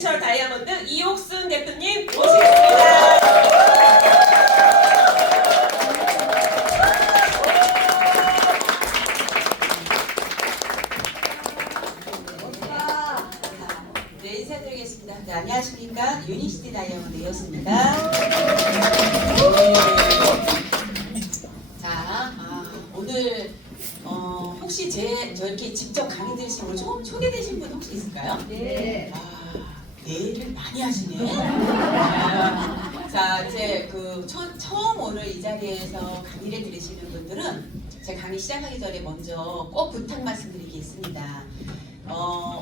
다이아몬드 이옥순 대표님 모시겠습니다. 네, 인사드리겠습니다. 네, 안녕하십니까. 유니시티 다이아몬드 이옥순입니다. 자, 오늘 혹시 저 이렇게 직접 강의 들으신 분 초대되신 분 혹시 있을까요? 네. 내일을 많이 하시네. 자, 이제 처음 오늘 이 자리에서 강의를 들으시는 분들은 제 강의 시작하기 전에 먼저 꼭 부탁 말씀드리기 있습니다.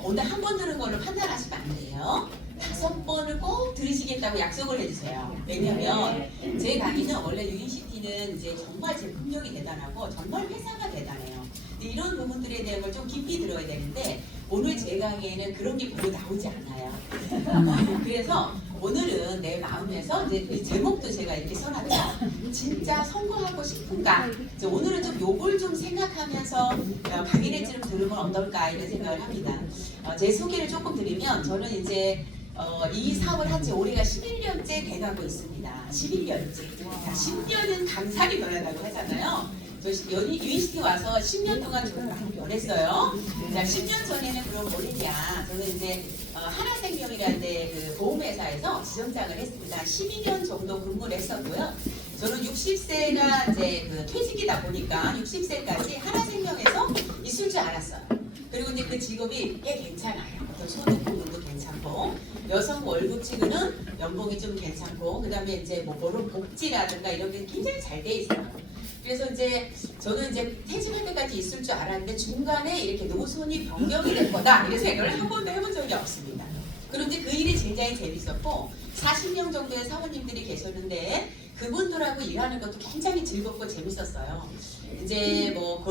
오늘 한 번 들은 걸로 판단하시면 안 돼요. 5번을 꼭 들으시겠다고 약속을 해주세요. 왜냐면 제 강의는 원래 유니시티는 이제 정말 제품력이 대단하고 정말 회사가 대단해요. 이런 부분들에 대한 걸 좀 깊이 들어야 되는데 오늘 제 강의에는 그런 게 별로 나오지 않아요. 그래서 오늘은 내 마음에서 이제 그 제목도 제가 이렇게 써놨죠. 진짜 성공하고 싶은가? 오늘은 좀 요걸 좀 생각하면서 강의를 좀 들으면 어떨까 이런 생각을 합니다. 제 소개를 조금 드리면 저는 이제 이 사업을 한 지 올해가 11년째 돼가고 있습니다. 11년째. 10년은 강산이 변한다고 하잖아요. 저 유니시티 와서 10년 동안 변했어요. 자, 10년 전에는 그럼 뭐랬냐? 저는 이제 하나생명이라는 그 보험회사에서 지점장을 했습니다. 12년 정도 근무를 했었고요. 저는 60세가 이제 퇴직이다 보니까 60세까지 하나생명에서 있을 줄 알았어요. 그리고 이제 그 직업이 꽤 괜찮아요. 어떤 소득 부분도 괜찮고, 여성 월급 치고는 연봉이 좀 괜찮고, 그 다음에 이제 뭐 복지라든가 이런 게 굉장히 잘 돼 있어요. 그래서 이제 저는 이제 퇴직할 때까지 있을 줄 알았는데 중간에 이렇게 노선이 변경이 될 거다 이런 생각을 한 번도 해본 적이 없습니다. 그런데 그 일이 굉장히 재밌었고 40명 정도의 사원님들이 계셨는데 그분들하고 일하는 것도 굉장히 즐겁고 재밌었어요. 이제 뭐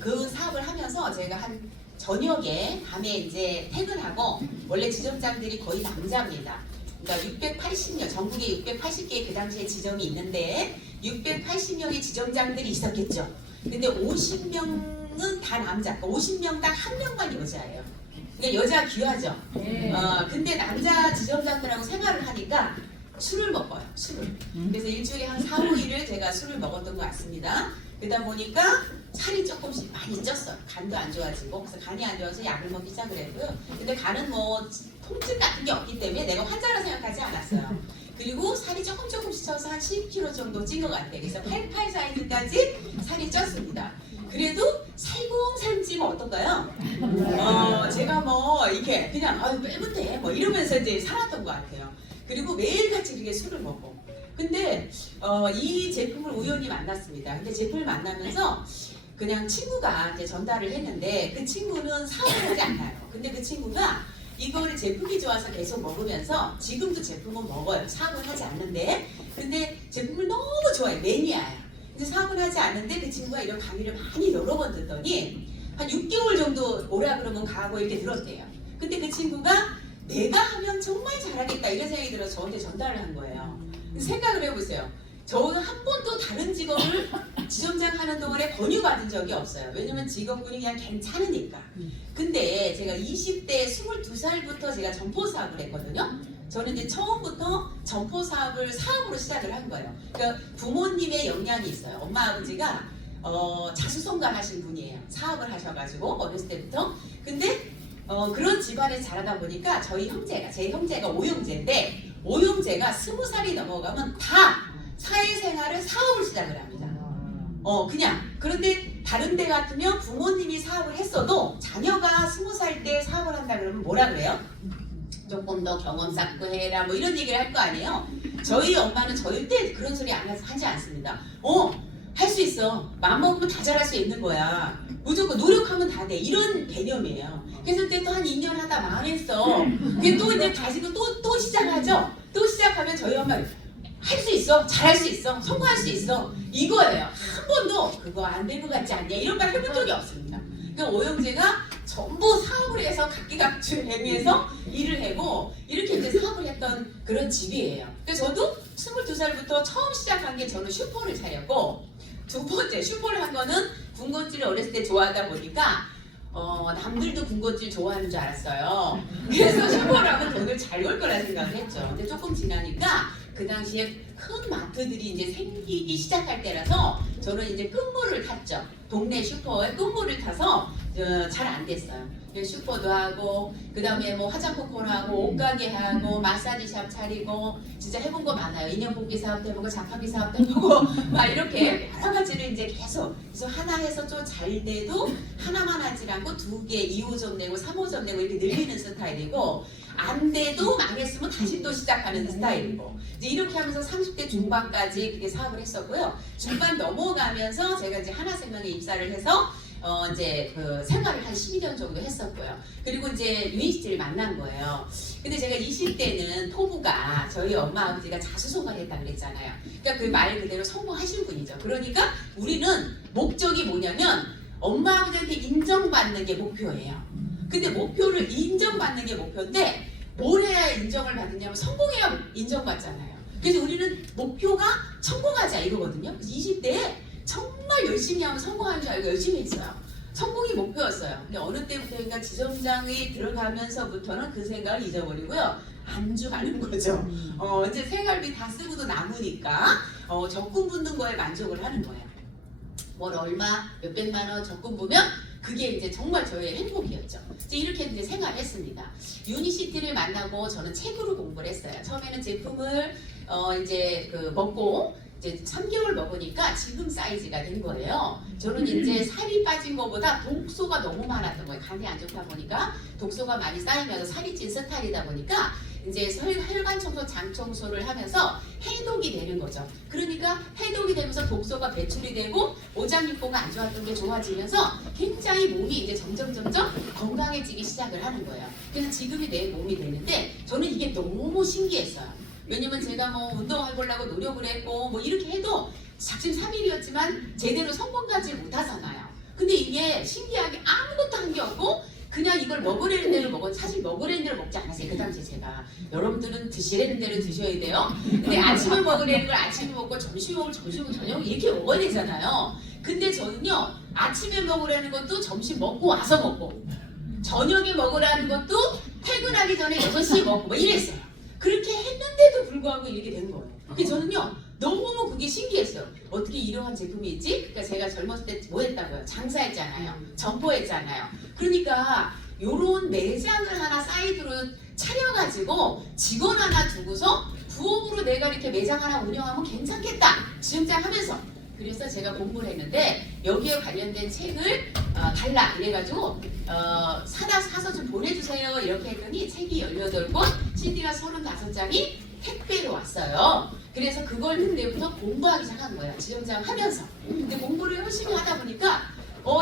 그 사업을 하면서 제가 한 저녁에 밤에 이제 퇴근하고 원래 지점장들이 거의 남자입니다. 그러니까 680명, 전국에 680개의 그 당시에 지점이 있는데 680명의 지점장들이 있었겠죠. 근데 50명은 다 남자, 그러니까 50명당 한 명만 여자예요. 그러니까 여자가 귀하죠. 근데 남자 지점장들하고 생활을 하니까 술을 먹어요. 술을. 그래서 일주일에 한 4, 5일을 제가 술을 먹었던 것 같습니다. 그러다 보니까 살이 조금씩 많이 쪘어요. 간도 안 좋아지고. 그래서 간이 안 좋아서 약을 먹기 시작을 했고요. 근데 간은 뭐 통증 같은 게 없기 때문에 내가 환자라 생각하지 않았어요. 그리고 살이 조금씩 쪄서 한 10kg 정도 찐 것 같아요. 그래서 88 사이즈까지 살이 쪘습니다. 그래도 살금살금 찌면 어떨까요? 제가 뭐 이렇게 그냥 빼면 돼 뭐 이러면서 이제 살았던 것 같아요. 그리고 매일같이 그렇게 술을 먹고. 근데 이 제품을 우연히 만났습니다. 근데 제품을 만나면서 그냥 친구가 이제 전달을 했는데 그 친구는 사업을 하지 않아요. 근데 그 친구가 이거를 제품이 좋아서 계속 먹으면서 지금도 제품은 먹어요. 사업을 하지 않는데 근데 제품을 너무 좋아해요. 매니아예요. 근데 사업을 하지 않는데 그 친구가 이런 강의를 많이 여러 번 듣더니 한 6개월 정도 오라 그러면 가고 이렇게 들었대요. 근데 그 친구가 내가 하면 정말 잘하겠다 이런 생각이 들어서 저한테 전달을 한 거예요. 생각을 해보세요. 저는 한 번도 다른 직업을 지점장 하는 동안에 권유받은 적이 없어요. 왜냐면 직업군이 그냥 괜찮으니까. 근데 제가 20대 22살부터 제가 점포 사업을 했거든요. 저는 이제 처음부터 점포 사업을 사업으로 시작을 한 거예요. 그러니까 부모님의 영향이 있어요. 엄마 아버지가 자수성가 하신 분이에요. 사업을 하셔가지고 어렸을 때부터. 근데 그런 집안에서 자라다 보니까 제 형제가 5형제인데 5형제가 20살이 넘어가면 다 사회생활을 사업을 시작을 합니다. 그냥. 그런데 다른 데 같으면 부모님이 사업을 했어도 자녀가 20살 때 사업을 한다 그러면 뭐라 그래요? 조금 더 경험 쌓고 해라 뭐 이런 얘기를 할 거 아니에요? 저희 엄마는 절대 그런 소리 하지 않습니다. 할 수 있어. 마음먹으면 다 잘할 수 있는 거야. 무조건 노력하면 다 돼. 이런 개념이에요. 그래서 그때 또 한 2년 하다 망했어. 또 이제 다시 또 시작하죠? 또 시작하면 저희 엄마 할 수 있어. 잘할 수 있어. 성공할 수 있어. 이거예요. 한 번도 그거 안 될 것 같지 않냐 이런 말 해본 적이 없습니다. 그러니까 오형제가 전부 사업을 해서 각기각주행해서 일을 하고 이렇게 이제 사업을 했던 그런 집이에요. 그래서 저도 22살부터 처음 시작한 게 저는 슈퍼를 차렸고 두 번째 슈퍼를 한 거는 군것질을 어렸을 때 좋아하다 보니까 남들도 군것질 좋아하는 줄 알았어요. 그래서 슈퍼를 하면 돈을 잘 벌 거라 생각을 했죠. 근데 조금 지나니까 그 당시에 큰 마트들이 이제 생기기 시작할 때라서 저는 이제 끝물을 탔죠. 동네 슈퍼에 끝물을 타서 잘 안 됐어요. 슈퍼도 하고 그 다음에 뭐 화장품 코너하고 옷가게 하고 마사지샵 차리고 진짜 해본 거 많아요. 인형 뽑기 사업도 해보고 자판기 사업도 해보고 막 이렇게 여러 가지를 이제 계속 그래서 하나 해서 좀 잘 돼도 하나만 하지 않고 2개 2호점 내고 3호점 내고 이렇게 늘리는 스타일이고 안 돼도 망했으면 다시 또 시작하는 스타일이고 이제 이렇게 하면서 30대 중반까지 그게 사업을 했었고요. 중반 넘어가면서 제가 이제 하나생명에 입사를 해서 이제 그 생활을 한 12년 정도 했었고요. 그리고 이제 유니시티를 만난 거예요. 근데 제가 20대는 토부가 저희 엄마 아버지가 자수성가했다고 그랬잖아요. 그러니까 그 말 그대로 성공하신 분이죠. 그러니까 우리는 목적이 뭐냐면 엄마 아버지한테 인정받는 게 목표예요. 근데 목표를 인정받는 게 목표인데 뭘 해야 인정을 받느냐면 성공해야 인정받잖아요. 그래서 우리는 목표가 성공하자 이거거든요. 그래서 20대에 정말 열심히 하면 성공하는 줄 알고 열심히 했어요. 성공이 목표였어요. 근데 어느 때부터인가 지점장이 들어가면서부터는 그 생각을 잊어버리고요. 안주 가는 거죠. 이제 생활비 다 쓰고도 남으니까 적금 붙는 거에 만족을 하는 거예요. 뭘 얼마 몇백만 원 적금 보면 그게 이제 정말 저의 행복이었죠. 이제 이렇게 이제 생활했습니다. 유니시티를 만나고 저는 책으로 공부를 했어요. 처음에는 제품을 이제 그 먹고 이제 3개월 먹으니까 지금 사이즈가 된 거예요. 저는 이제 살이 빠진 것보다 독소가 너무 많았던 거예요. 간이 안 좋다 보니까 독소가 많이 쌓이면서 살이 찐 스타일이다 보니까 이제 혈관 청소, 장 청소를 하면서 해독이 되는 거죠. 그러니까 해독이 되면서 독소가 배출이 되고 오장육부가 안 좋았던 게 좋아지면서 굉장히 몸이 이제 점점 건강해지기 시작을 하는 거예요. 그래서 지금이 내 몸이 되는데 저는 이게 너무 신기했어요. 왜냐면 제가 뭐 운동해보려고 노력을 했고 뭐 이렇게 해도 작심삼일이었지만 제대로 성공하지 못하잖아요. 근데 이게 신기하게 아무것도 한 게 없고 그냥 이걸 먹으려는 대로 먹어. 사실 먹으려는 대로 먹지 않았어요. 그 당시에 제가. 여러분들은 드시려는 대로 드셔야 돼요. 근데 아침에 먹으려는 걸 아침에 먹고 점심에 먹을 점심을 저녁 이렇게 먹어야 되잖아요. 근데 저는요 아침에 먹으려는 것도 점심 먹고 와서 먹고 저녁에 먹으라는 것도 퇴근하기 전에 6시에 먹고 뭐 이랬어요. 그렇게 했는데도 불구하고 이렇게 된 거예요. 그래서 저는요 너무 그게 신기했어요. 어떻게 이러한 제품이 있지? 그러니까 제가 젊었을 때 뭐 했다고요? 장사했잖아요. 점포했잖아요. 그러니까 요런 매장을 하나 사이드로 차려가지고 직원 하나 두고서 부업으로 내가 이렇게 매장 하나 운영하면 괜찮겠다. 지점장 하면서 그래서 제가 공부를 했는데 여기에 관련된 책을 달라 이래가지고 사서 좀 보내주세요 이렇게 했더니 책이 18권 CD가 35장이 택배로 왔어요. 그래서 그걸 그때부터 공부하기 시작한 거예요. 지점장 하면서. 근데 공부를 열심히 하다 보니까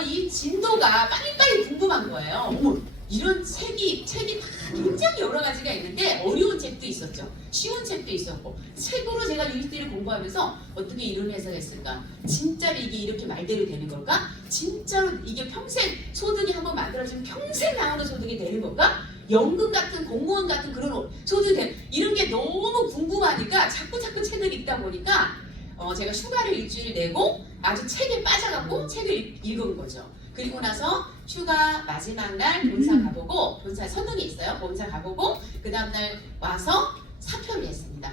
이 진도가 빨리빨리 궁금한 거예요. 어머, 이런 책이 다 굉장히 여러 가지가 있는데 어려운 책도 있었죠. 쉬운 책도 있었고 책으로 제가 유니티를 공부하면서 어떻게 이런 회사가 있을까? 진짜로 이게 이렇게 말대로 되는 걸까? 진짜로 이게 평생 소득이 한번 만들어지면 평생 나오는 소득이 되는 건가? 연금 같은 공무원 같은 그런 소득이 되는 이런 게 너무 궁금하니까 자꾸 책을 읽다 보니까 제가 휴가를 일주일 내고 아주 책에 빠져갖고 책을 읽은 거죠. 그리고 나서 휴가 마지막 날 본사 가보고 본사 선릉이 있어요. 본사 가보고 그 다음날 와서 사표를 했습니다.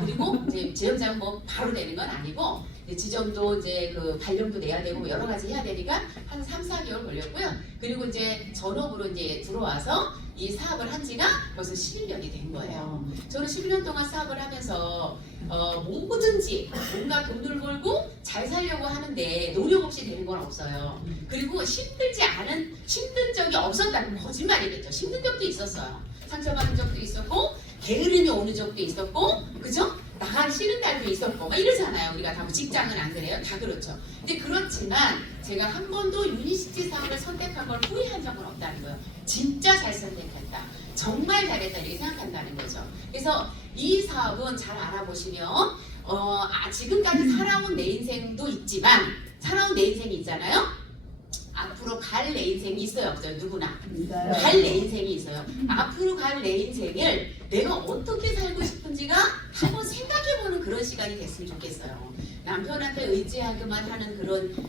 그리고 이제 지점장 뭐 바로 내는 건 아니고 지점도 이제 그 발령도 내야 되고 뭐 여러 가지 해야 되니까 한 3-4개월 걸렸고요. 그리고 이제 전업으로 이제 들어와서 이 사업을 한 지가 벌써 11년이 된 거예요. 저는 11년 동안 사업을 하면서 뭐든지 뭔가 돈을 벌고 잘 살려고 하는데 노력 없이 되는 건 없어요. 그리고 힘든 적이 없었다는 거짓말이겠죠. 힘든 적도 있었어요. 상처받은 적도 있었고 게으름이 오는 적도 있었고 그죠? 나가기 싫은 날도 있었고 막 이러잖아요. 우리가 다 직장은 안 그래요? 다 그렇죠. 근데 그렇지만 제가 한 번도 유니시티 사업을 선택한 걸 후회한 적은 없다는 거예요. 진짜 잘 선택했다. 정말 잘했다 이렇게 생각한다는 거죠. 그래서 이 사업은 잘 알아보시면 지금까지 살아온 내 인생도 있지만 살아온 내 인생이 있잖아요. 앞으로 갈 내 인생이 있어요 없어요? 누구나 갈 내 인생이 있어요. 앞으로 갈 내 인생을 내가 어떻게 살고 싶은지가 한번 생각해보는 그런 시간이 됐으면 좋겠어요. 남편한테 의지하기만 하는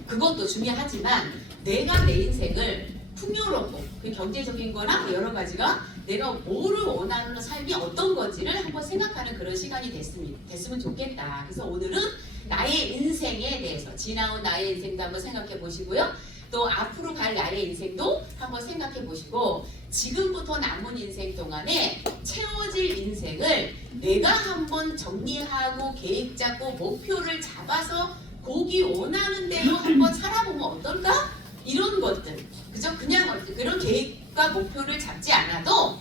그것도 중요하지만 내가 내 인생을 풍요롭고 그 경제적인 거나 뭐 여러 가지가 내가 뭐를 원하는 삶이 어떤 건지를 한번 생각하는 그런 시간이 됐으면 좋겠다. 그래서 오늘은 나의 인생에 대해서 지나온 나의 인생도 한번 생각해 보시고요. 또 앞으로 갈 나의 인생도 한번 생각해 보시고 지금부터 남은 인생 동안에 채워질 인생을 내가 한번 정리하고 계획 잡고 목표를 잡아서 고기 원하는 대로 한번 살아보면 어떨까? 이런 것들 그죠? 그냥 그런 계획과 목표를 잡지 않아도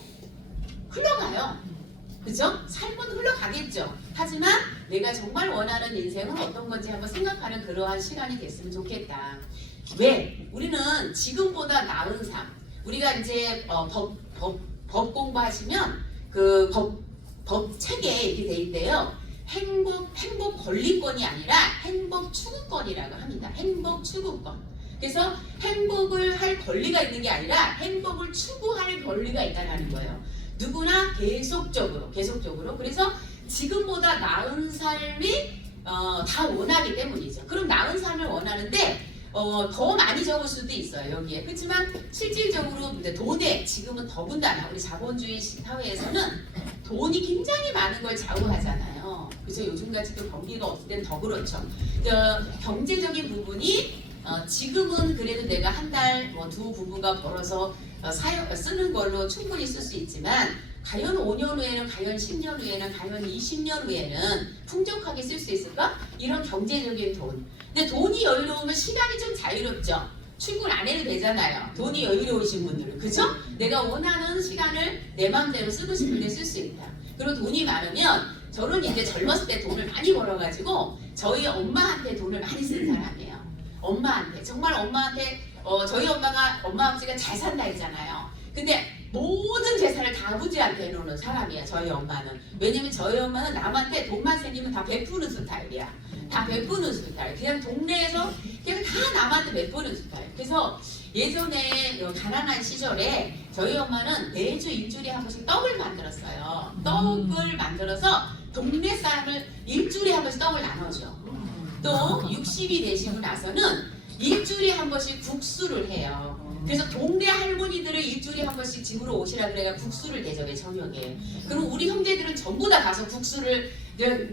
흘러가요. 그죠? 삶은 흘러가겠죠. 하지만 내가 정말 원하는 인생은 어떤 건지 한번 생각하는 그러한 시간이 됐으면 좋겠다. 왜? 우리는 지금보다 나은 삶. 우리가 이제 법 공부하시면 그 법 책에 이렇게 돼 있대요. 행복 권리권이 아니라 행복 추구권이라고 합니다. 행복 추구권. 그래서 행복을 할 권리가 있는 게 아니라 행복을 추구할 권리가 있다는 거예요. 누구나 계속적으로. 그래서 지금보다 나은 삶이 다 원하기 때문이죠. 그럼 나은 삶을 원하는데 더 많이 적을 수도 있어요. 여기에. 그렇지만 실질적으로 돈에 지금은 더군다나 우리 자본주의 사회에서는 돈이 굉장히 많은 걸 좌우하잖아요. 그래서 요즘같이 또 경기가 없을 때는 더 그렇죠. 경제적인 부분이 지금은 그래도 내가 한 달 두 부부가 벌어서 쓰는 걸로 충분히 쓸 수 있지만 과연 5년 후에는, 과연 10년 후에는, 과연 20년 후에는 풍족하게 쓸 수 있을까? 이런 경제적인 돈. 근데 돈이 여유로우면 시간이 좀 자유롭죠. 출근 안 해도 되잖아요. 돈이 여유로우신 분들은. 그죠? 내가 원하는 시간을 내 마음대로 쓰고 싶은데 쓸 수 있다. 그리고 돈이 많으면 저는 이제 젊었을 때 돈을 많이 벌어가지고 저희 엄마한테 돈을 많이 쓴 사람이에요. 엄마한테. 정말 엄마한테 저희 엄마 아버지가 잘 산다 했잖아요. 근데 모든 재산을 다 아버지한테 해놓는 사람이야. 저희 엄마는. 왜냐면 저희 엄마는 남한테 돈만 생기면 다 베푸는 스타일이야. 다 베푸는 스타일. 그냥 동네에서 그냥 다 남한테 베푸는 스타일. 그래서 예전에 가난한 시절에 저희 엄마는 매주 일주일에 한 번씩 떡을 만들었어요. 떡을 만들어서 동네 사람을 일주일에 한 번씩 떡을 나눠줘. 또 60이 되시고 나서는 일주일에 한 번씩 국수를 해요. 그래서 동네 할머니들을 일주일에 한 번씩 집으로 오시라 그래야 국수를 대접해, 저녁에. 그럼 우리 형제들은 전부 다 가서 국수를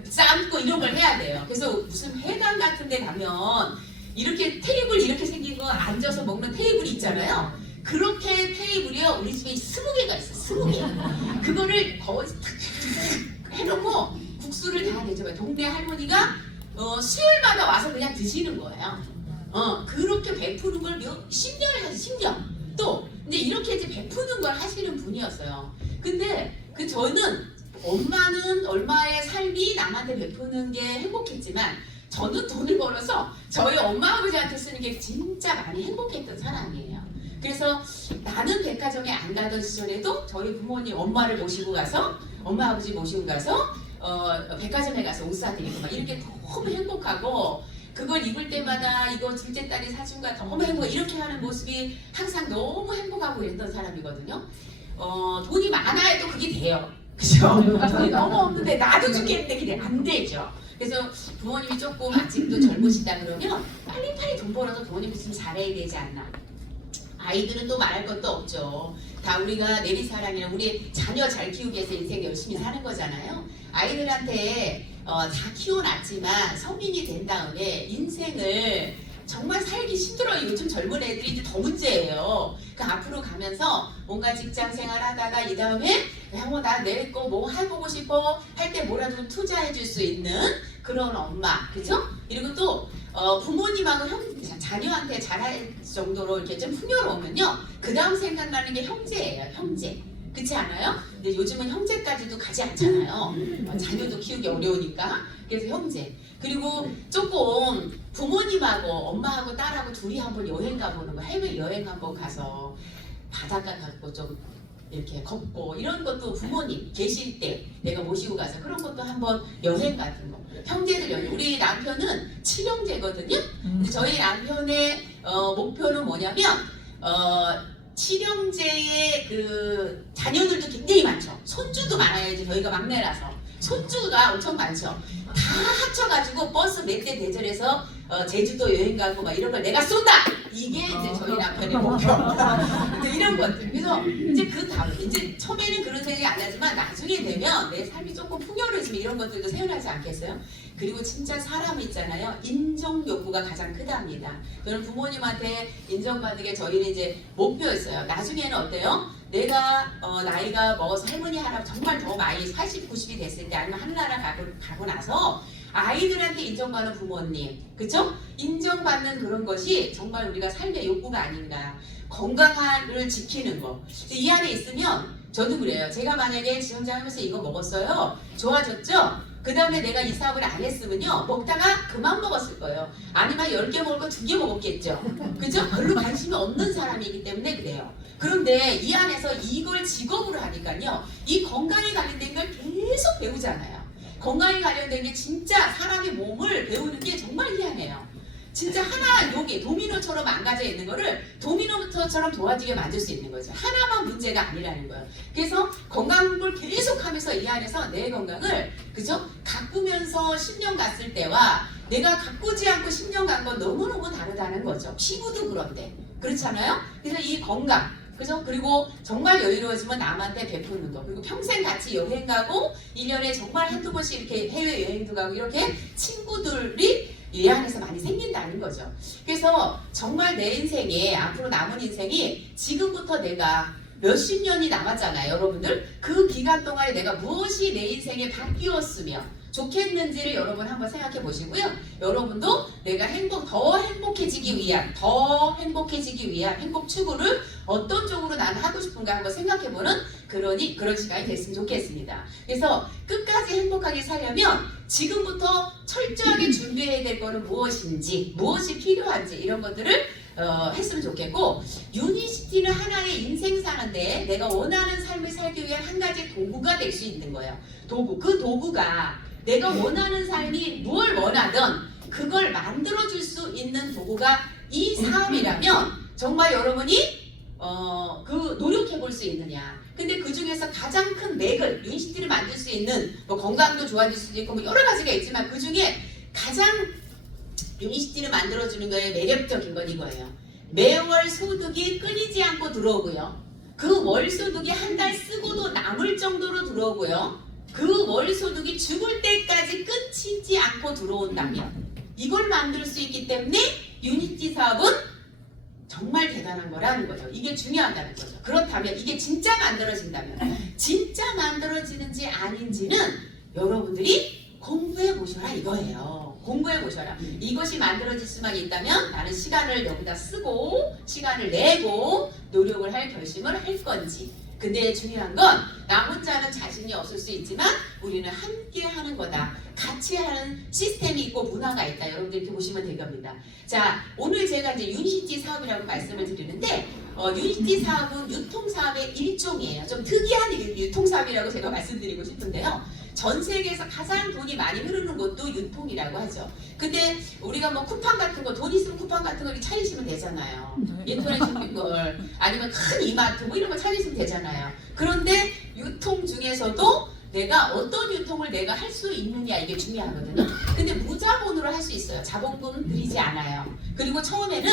삶고 이런 걸 해야 돼요. 그래서 무슨 회관 같은 데 가면 이렇게 테이블 이렇게 생긴 거 앉아서 먹는 테이블이 있잖아요. 그렇게 테이블이요. 우리 집에 20개가 있어. 20개. 그거를 거의 탁 해놓고 국수를 다 대접해요. 동네 할머니가 수요일마다 와서 그냥 드시는 거예요. 그렇게 베푸는 걸 10년을 하지, 10년. 또, 근데 이렇게 이제 베푸는 걸 하시는 분이었어요. 근데 저는 엄마는 얼마의 삶이 남한테 베푸는 게 행복했지만 저는 돈을 벌어서 저희 엄마 아버지한테 쓰는 게 진짜 많이 행복했던 사람이에요. 그래서 나는 백화점에 안 가던 시절에도 저희 부모님 엄마를 모시고 가서 엄마 아버지 모시고 가서 백화점에 가서 옷 사드리고 막 이렇게 너무 행복하고 그걸 입을 때마다 이거 둘째 딸이 사준 거야 너무 행복해 이렇게 하는 모습이 항상 너무 행복하고 이랬던 사람이거든요. 돈이 많아야 또 그게 돼요. 그죠? 돈이 너무 없는데 나도 죽겠는데 그게 안 되죠. 그래서 부모님이 조금 아직도 젊으시다 그러면 빨리빨리 돈 벌어서 부모님 있으면 잘해야 되지 않나. 아이들은 또 말할 것도 없죠. 다 우리가 내리사랑이랑 우리 자녀 잘 키우기 위해서 인생 열심히 사는 거잖아요. 아이들한테 다 키워놨지만 성인이 된 다음에 인생을 정말 살기 힘들어요. 요즘 젊은 애들이 이제 더 문제예요. 그 앞으로 가면서 뭔가 직장 생활 하다가 이 다음에 나 내 거 뭐 해보고 싶어 할 때 뭐라도 좀 투자해 줄 수 있는 그런 엄마, 그죠? 그리고 또 부모님하고 자녀한테 잘할 정도로 이렇게 좀 풍요로우면요. 그 다음 생각나는 게 형제예요. 형제. 그렇지 않아요? 근데 요즘은 형제까지도 가지 않잖아요. 자녀도 키우기 어려우니까. 그래서 형제. 그리고 조금 부모님하고 엄마하고 딸하고 둘이 한번 여행 가보는 거. 해외 여행 한번 가서 바닷가 가고 좀 이렇게 걷고 이런 것도 부모님 계실 때 내가 모시고 가서 그런 것도 한번 여행 같은 거. 형제들 여행. 우리 남편은 7형제거든요. 근데 저희 남편의 목표는 뭐냐면 7형제의 그 자녀들도 굉장히 많죠. 손주도 많아야지. 저희가 막내라서 손주가 엄청 많죠. 다 합쳐가지고 버스 몇 대 대절해서 제주도 여행 가고 막 이런 걸 내가 쏜다. 이게 이제 저희 남편의 목표입니다. 이제 이런 것들. 그래서 이제 그 다음 이제 처음에는 그런 생각이 안 나지만 나중에 되면 내 삶이 조금 풍요로워지면 이런 것들도 생각나지 않겠어요? 그리고 진짜 사람 있잖아요. 인정 욕구가 가장 크답니다. 저는 부모님한테 인정받는 게 저희는 이제 목표였어요. 나중에는 어때요? 내가 나이가 먹어서 할머니 할아버지 정말 더 많이 80, 90이 됐을 때 아니면 하늘나라 가고 나서 아이들한테 인정받는 부모님, 그쵸? 인정받는 그런 것이 정말 우리가 삶의 욕구가 아닌가. 건강을 지키는 거. 이 안에 있으면 저도 그래요. 제가 만약에 지원자하면서 이거 먹었어요. 좋아졌죠? 그 다음에 내가 이 사업을 안 했으면요. 먹다가 그만 먹었을 거예요. 아니면 10개 먹을 거 2개 먹었겠죠. 그죠? 별로 관심이 없는 사람이기 때문에 그래요. 그런데 이 안에서 이걸 직업으로 하니까요. 이 건강에 관련된 걸 계속 배우잖아요. 건강에 관련된 게 진짜 사람의 몸을 배우는 게 정말 희한해요. 진짜 하나 여기 도미노처럼 망가져 있는 거를 도미노처럼 도와지게 만들 수 있는 거죠. 하나만 문제가 아니라는 거예요. 그래서 건강을 계속 하면서 이 안에서 내 건강을 그죠? 가꾸면서 10년 갔을 때와 내가 가꾸지 않고 10년 간 건 너무너무 다르다는 거죠. 피부도 그런데 그렇잖아요. 그래서 이 건강 그죠? 그리고 정말 여유로워지면 남한테 베푸는 거. 그리고 평생 같이 여행 가고 1년에 정말 한두 번씩 이렇게 해외 여행도 가고 이렇게 친구들이 이 안에서 많이 생긴다는 거죠. 그래서 정말 내 인생에 앞으로 남은 인생이 지금부터 내가 몇십 년이 남았잖아요. 여러분들 그 기간 동안에 내가 무엇이 내 인생에 바뀌었으면 좋겠는지를 여러분 한번 생각해 보시고요. 여러분도 내가 더 행복해지기 위한 행복 추구를 어떤 쪽으로 나는 하고 싶은가 한번 생각해보는 그런 시간이 됐으면 좋겠습니다. 그래서 끝까지 행복하게 살려면 지금부터 철저하게 준비해야 될 거는 무엇인지, 무엇이 필요한지 이런 것들을 했으면 좋겠고, 유니시티는 하나의 인생 사는데 내가 원하는 삶을 살기 위한 한 가지 도구가 될 수 있는 거예요. 도구. 그 도구가 내가 원하는 삶이 뭘 원하든 그걸 만들어줄 수 있는 도구가 이 사업이라면 정말 여러분이 그 노력해 볼 수 있느냐. 근데 그 중에서 가장 큰 맥을 유니시티를 만들 수 있는 뭐 건강도 좋아질 수도 있고 뭐 여러 가지가 있지만 그 중에 가장 유니시티를 만들어주는 거에 매력적인 건 이거예요. 매월 소득이 끊이지 않고 들어오고요. 그 월 소득이 한 달 쓰고도 남을 정도로 들어오고요. 그 월 소득이 죽을 때까지 끊이지 않고 들어온다면 이걸 만들 수 있기 때문에 유니티 사업은 정말 대단한 거라는 거죠. 이게 중요하다는 거죠. 그렇다면 이게 진짜 만들어진다면 진짜 만들어지는지 아닌지는 여러분들이 공부해 보셔라 이거예요. 공부해 보셔라. 이것이 만들어질 수만 있다면 나는 시간을 여기다 쓰고 시간을 내고 노력을 할 결심을 할 건지. 근데 중요한 건 나 혼자는 자신이 없을 수 있지만 우리는 함께 하는 거다. 같이 하는 시스템이 있고 문화가 있다. 여러분들 이렇게 보시면 될 겁니다. 자, 오늘 제가 이제 유니시티 사업이라고 말씀을 드리는데 유니시티 사업은 유통사업의 일종이에요. 좀 특이한 유통사업이라고 제가 말씀드리고 싶은데요. 전 세계에서 가장 돈이 많이 흐르는 곳도 유통이라고 하죠. 근데 우리가 뭐 쿠팡 같은 거, 돈 있으면 쿠팡 같은 거 이렇게 차리시면 되잖아요. 인터넷 쇼핑몰 아니면 큰 이마트 뭐 이런 거 차리시면 되잖아요. 그런데 유통 중에서도 내가 어떤 유통을 내가 할 수 있느냐 이게 중요하거든요. 근데 무자본으로 할 수 있어요. 자본금 들이지 않아요. 그리고 처음에는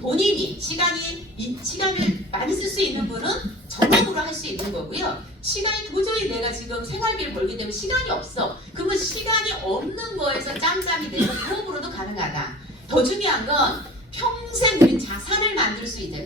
본인이 시간을 많이 쓸 수 있는 분은 전업으로 할 수 있는 거고요. 시간이 도저히 내가 지금 생활비를 벌게 되면 시간이 없어. 그러면 시간이 없는 거에서 짬짬이 내서 부업으로도 가능하다. 더 중요한 건 평생 우린 자산을 만들 수 있다.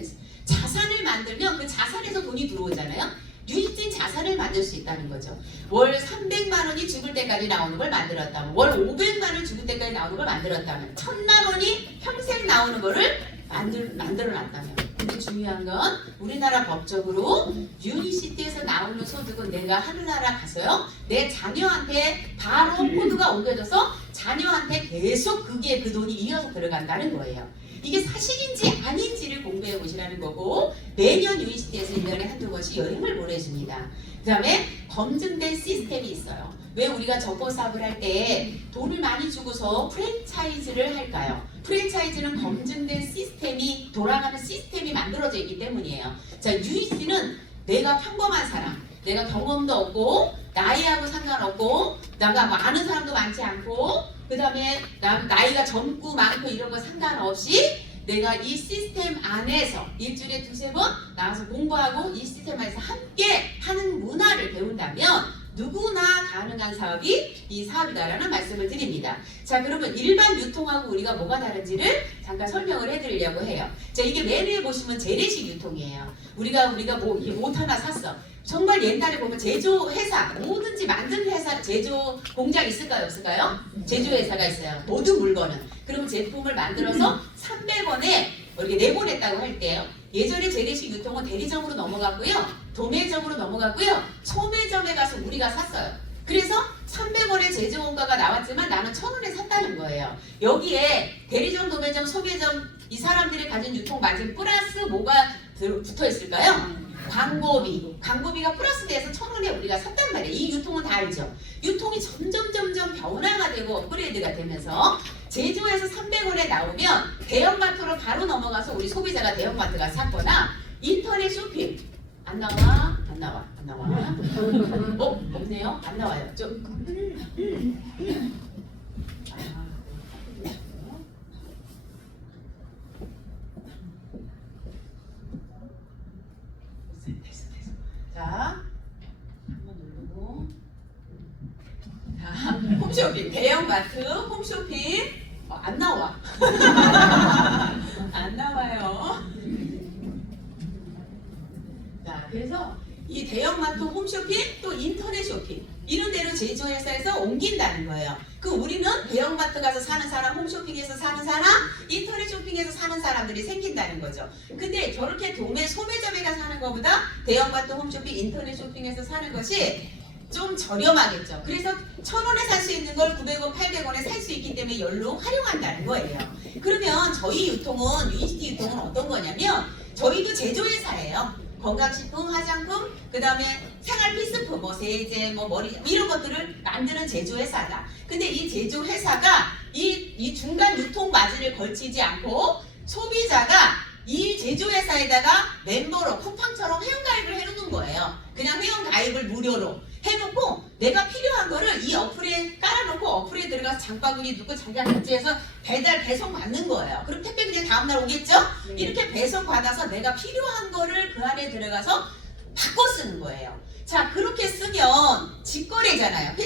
자산을 만들면 그 자산에서 돈이 들어오잖아요. 유니티는 자산을 만들 수 있다는 거죠. 월 300만 원이 죽을 때까지 나오는 걸 만들었다면, 월 500만 원 죽을 때까지 나오는 걸 만들었다면, 1000만 원이 평생 나오는 거를 만들어놨다면. 근데 중요한 건 우리나라 법적으로 유니시티에서 나오는 소득은 내가 하늘나라 가서요, 내 자녀한테 바로 코드가 옮겨져서 자녀한테 계속 그 돈이 이어서 들어간다는 거예요. 이게 사실인지 아닌지를 공부해 보시라는 거고, 매년 유니시티에서 1년에 한두 번씩 여행을 보내줍니다. 그 다음에 검증된 시스템이 있어요. 왜 우리가 저거 사업을 할 때 돈을 많이 주고서 프랜차이즈를 할까요? 프랜차이즈는 검증된 시스템이 돌아가는 시스템이 만들어져 있기 때문이에요. 자, 유니시티는 내가 평범한 사람, 내가 경험도 없고 나이하고 상관없고 내가 뭐 아는 사람도 많지 않고 그 다음에 나이가 젊고 많고 이런 거 상관없이 내가 이 시스템 안에서 일주일에 두세 번 나와서 공부하고 이 시스템 안에서 함께 하는 문화를 배운다면 누구나 가능한 사업이 이 사업이다라는 말씀을 드립니다. 자, 그러면 일반 유통하고 우리가 뭐가 다른지를 잠깐 설명을 해드리려고 해요. 자, 이게 맨 위에 보시면 재래식 유통이에요. 우리가 뭐 옷 하나 샀어. 정말 옛날에 보면 제조회사, 뭐든지 만든 회사, 제조 공장 있을까요? 없을까요? 제조회사가 있어요. 모든 물건은. 그러면 제품을 만들어서 300원에 이렇게 내보냈다고 할 때요. 예전에 재래식 유통은 대리점으로 넘어갔고요. 도매점으로 넘어갔고요. 소매점에 가서 우리가 샀어요. 그래서 300원의 제조원가가 나왔지만 나는 1000원에 샀다는 거예요. 여기에 대리점, 도매점, 소매점 이 사람들이 가진 유통 마진 플러스 뭐가 붙어 있을까요? 광고비가 플러스 돼서 1000원에 우리가 샀단 말이에요. 이 유통은 다 알죠. 유통이 점점 변화가 되고 업그레이드가 되면서 제조에서 300원에 나오면 대형마트로 바로 넘어가서 우리 소비자가 대형마트가 샀거나 인터넷 쇼핑 안 나와. 없네요. 안 나와요. 자, 한번 누르고. 자, 홈쇼핑, 대형마트, 홈쇼핑. 안 나와. 안 나와요. 자, 그래서 이 대형마트, 홈쇼핑, 또 인터넷 쇼핑 이런 데로 제조회사에서 옮긴다는 거예요. 그 우리는 대형마트 가서 사는 사람, 홈쇼핑에서 사는 사람, 인터넷 쇼핑에서 사는 사람들이 생긴다는 거죠. 근데 저렇게 소매점에 가서 사는 것보다 대형마트, 홈쇼핑, 인터넷 쇼핑에서 사는 것이 좀 저렴하겠죠. 그래서 1000원에 살 수 있는 걸 900원, 800원에 살 수 있기 때문에 열로 활용한다는 거예요. 그러면 저희 유통은, 유니시티 유통은 어떤 거냐면 저희도 제조회사예요. 건강식품, 화장품, 그 다음에 생활 필수품, 뭐 세제, 뭐 머리 이런 것들을 만드는 제조회사다. 근데 이 제조회사가 이 중간 유통 마진을 걸치지 않고 소비자가 이 제조회사에다가 멤버로 쿠팡처럼 회원가입을 해놓는 거예요. 그냥 회원가입을 무료로 해놓고 내가 필요한 거를 이 어플에 깔아놓고 어플에 들어가서 장바구니 넣고 자기가 결제해서 배송 받는 거예요. 그럼 택배 그냥 다음날 오겠죠? 이렇게 배송 받아서 내가 필요한 거를 그 안에 들어가서 바꿔 쓰는 거예요. 자, 그렇게 쓰면 직거래잖아요.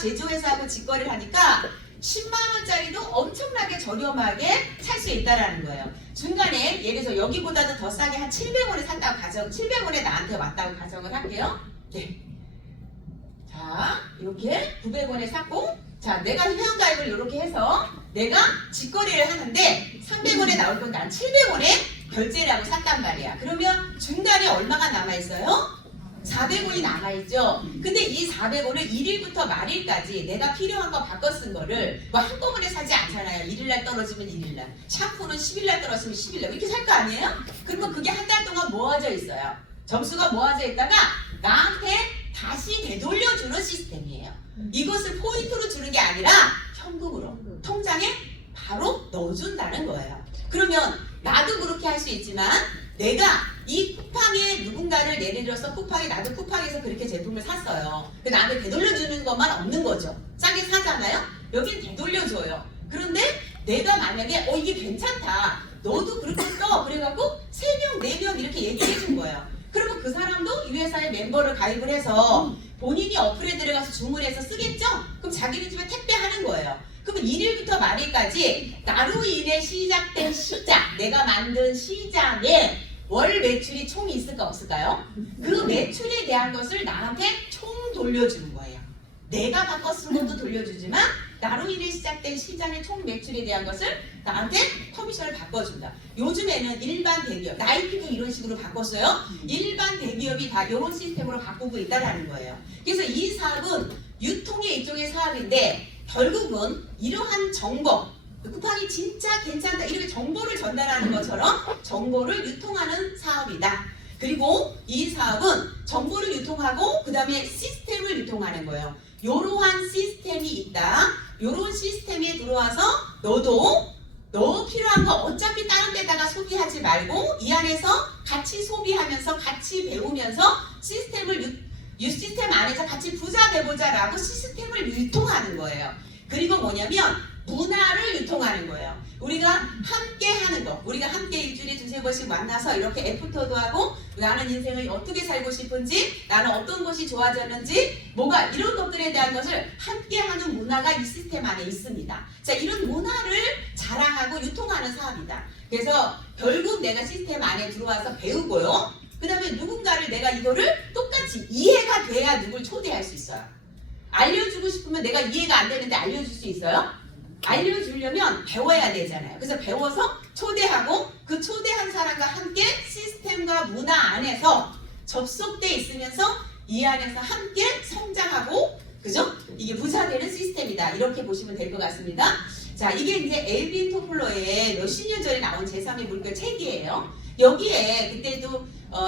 제조회사하고 직거래를 하니까 10만원짜리도 엄청나게 저렴하게 살 수 있다라는 거예요. 중간에 예를 들어서 여기보다도 더 싸게 한 700원에 산다고 700원에 나한테 왔다고 가정을 할게요. 네. 자, 이렇게 900원에 샀고, 자, 내가 회원가입을 이렇게 해서 내가 직거래를 하는데 300원에 나올 건 난 700원에 결제를 하고 샀단 말이야. 그러면 중간에 얼마가 남아있어요? 400원이 남아있죠. 근데 이 400원을 1일부터 말일까지 내가 필요한 거 바꿔 쓴 거를 뭐 한꺼번에 사지 않잖아요. 1일날 떨어지면 1일날, 샴푸는 10일날 떨어지면 10일날 이렇게 살 거 아니에요? 그러면 그게 한 달 동안 모아져 있어요. 점수가 모아져 있다가 나한테 다시 되돌려주는 시스템이에요. 이것을 포인트로 주는 게 아니라 현금으로 통장에 바로 넣어준다는 거예요. 그러면 나도 그렇게 할 수 있지만 내가 이 쿠팡에 누군가를 예를 들어서 나도 쿠팡에서 그렇게 제품을 샀어요. 근데 나한테 되돌려주는 것만 없는 거죠. 싸게 사잖아요. 여긴 되돌려줘요. 그런데 내가 만약에 이게 괜찮다, 너도 그렇게 써, 그래갖고 3명, 4명 이렇게 얘기해 준 거예요. 그러면 그 사람도 이 회사에 멤버를 가입을 해서 본인이 어플에 들어가서 주문해서 쓰겠죠? 그럼 자기네 집에 택배하는 거예요. 그러면 1일부터 말일까지 나로 인해 시작된 내가 만든 시장에 월 매출이 총 있을까 없을까요? 그 매출에 대한 것을 나한테 총 돌려주는 거예요. 내가 바꿔 쓴 것도 돌려주지만 나로 인해 시작된 시장의 총 매출에 대한 것을 나한테 커미션을 바꿔준다. 요즘에는 일반 대기업, 나이키도 이런 식으로 바꿨어요. 일반 대기업이 다 이런 시스템으로 바꾸고 있다는 거예요. 그래서 이 사업은 유통의 일종의 사업인데 결국은 이러한 정보, 쿠팡이 진짜 괜찮다 이렇게 정보를 전달하는 것처럼 정보를 유통하는 사업이다. 그리고 이 사업은 정보를 유통하고 그 다음에 시스템을 유통하는 거예요. 이러한 시스템이 있다. 이런 시스템에 들어와서 너 필요한 거 어차피 다른 데다가 소비하지 말고 이 안에서 같이 소비하면서 같이 배우면서 시스템 안에서 같이 부자 되보자 라고 시스템을 유통하는 거예요. 그리고 뭐냐면 문화를 유통하는 거예요. 우리가 함께 하는 거, 우리가 함께 일주일에 두세 번씩 만나서 이렇게 애프터도 하고 나는 인생을 어떻게 살고 싶은지, 나는 어떤 것이 좋아졌는지, 뭐가 이런 것들에 대한 것을 함께 하는 문화가 이 시스템 안에 있습니다. 자, 이런 문화를 자랑하고 유통하는 사업이다. 그래서 결국 내가 시스템 안에 들어와서 배우고요. 그 다음에 누군가를 내가 이거를 똑같이 이해가 돼야 누굴 초대할 수 있어요. 알려주고 싶으면 내가 이해가 안 되는데 알려줄 수 있어요? 알려주려면 배워야 되잖아요. 그래서 배워서 초대하고 그 초대한 사람과 함께 시스템과 문화 안에서 접속돼 있으면서 이 안에서 함께 성장하고, 그죠? 이게 부자되는 시스템이다. 이렇게 보시면 될 것 같습니다. 자, 이게 이제 엘빈 토플러의 몇십 년 전에 나온 제3의 물결 책이에요. 여기에 그때도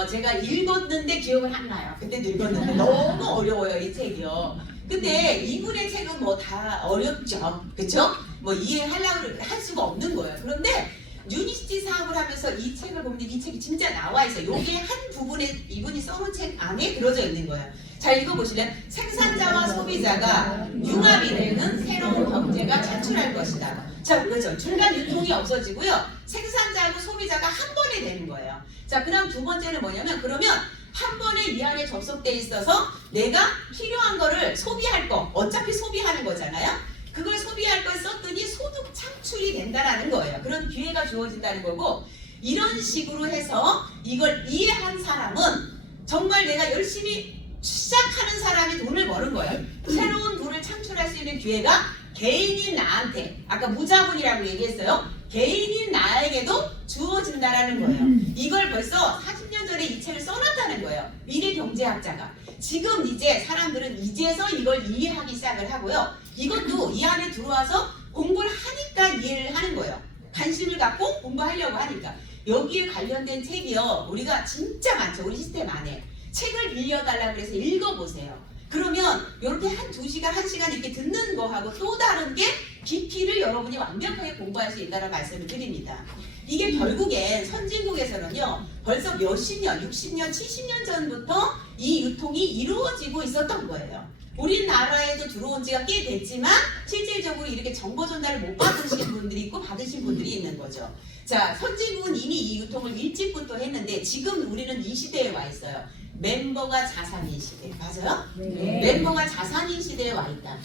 제가 읽었는데 기억은 안 나요. 그때도 읽었는데 너무 어려워요, 이 책이요. 근데 이분의 책은 뭐 다 어렵죠. 그쵸? 뭐 이해하려고 할 수가 없는 거예요. 그런데 유니시티 사업을 하면서 이 책을 보면 이 책이 진짜 나와 있어요. 요게 한 부분에 이분이 써놓은 책 안에 들어져 있는 거예요. 자, 읽어보시면 생산자와 소비자가 융합이 되는 새로운 경제가 창출할 것이다. 자, 그렇죠. 중간 유통이 없어지고요. 생산자하고 소비자가 한 번에 되는 거예요. 자, 그 다음 두 번째는 뭐냐면, 그러면 한 번에 이 안에 접속돼 있어서 내가 필요한 거를 소비할 거, 어차피 소비하는 거잖아요. 그걸 소비할 걸 썼더니 소득 창출이 된다라는 거예요. 그런 기회가 주어진다는 거고, 이런 식으로 해서 이걸 이해한 사람은 정말 내가 열심히 시작하는 사람이 돈을 버는 거예요. 새로운 돈을 창출할 수 있는 기회가 개인인 나한테, 아까 무자본이라고 얘기했어요. 개인인 나에게도 주어진다라는 거예요. 이걸 벌써 40년 전에 이 책을 써놨다는 거예요. 미래 경제학자가. 지금 이제 사람들은 이제서 이걸 이해하기 시작을 하고요. 이것도 이 안에 들어와서 공부를 하니까 이해를 하는 거예요. 관심을 갖고 공부하려고 하니까. 여기에 관련된 책이요, 우리가 진짜 많죠. 우리 시스템 안에. 책을 빌려달라고 해서 읽어보세요. 그러면 이렇게 한 2시간, 1시간 이렇게 듣는 거하고 또 다른 게 깊이를 여러분이 완벽하게 공부할 수 있다는 말씀을 드립니다. 이게 결국엔 선진국에서는요, 벌써 몇십 년, 60년, 70년 전부터 이 유통이 이루어지고 있었던 거예요. 우리나라에도 들어온 지가 꽤 됐지만 실질적으로 이렇게 정보 전달을 못 받으신 분들이 있고 받으신 분들이 있는 거죠. 자, 선진국은 이미 이 유통을 일찍부터 했는데 지금 우리는 이 시대에 와 있어요. 멤버가 자산인 시대. 맞아요? 네. 멤버가 자산인 시대에 와 있다.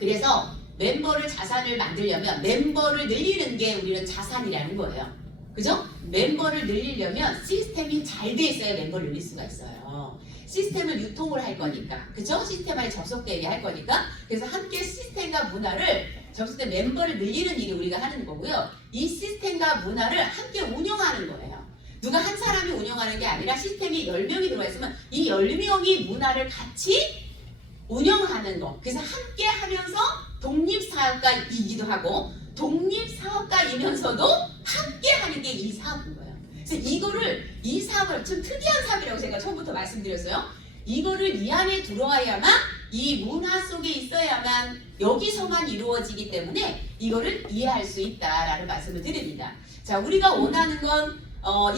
그래서 멤버를 자산을 만들려면 멤버를 늘리는 게 우리는 자산이라는 거예요. 그죠? 멤버를 늘리려면 시스템이 잘 돼 있어야 멤버를 늘릴 수가 있어요. 시스템을 유통을 할 거니까. 그죠? 시스템에 접속되게 할 거니까. 그래서 함께 시스템과 문화를 접속된 멤버를 늘리는 일이 우리가 하는 거고요. 이 시스템과 문화를 함께 운영하는 거예요. 누가 한 사람이 운영하는 게 아니라 시스템이 10명이 들어와 있으면 이 10명이 문화를 같이 운영하는 거. 그래서 함께 하면서 독립사업가이기도 하고 독립사업가이면서도 함께 하는 게 이 사업인 거예요. 그래서 이 사업을 좀 특이한 사업이라고 제가 처음부터 말씀드렸어요. 이거를 이 안에 들어와야만, 이 문화 속에 있어야만 여기서만 이루어지기 때문에 이거를 이해할 수 있다라는 말씀을 드립니다. 자, 우리가 원하는 건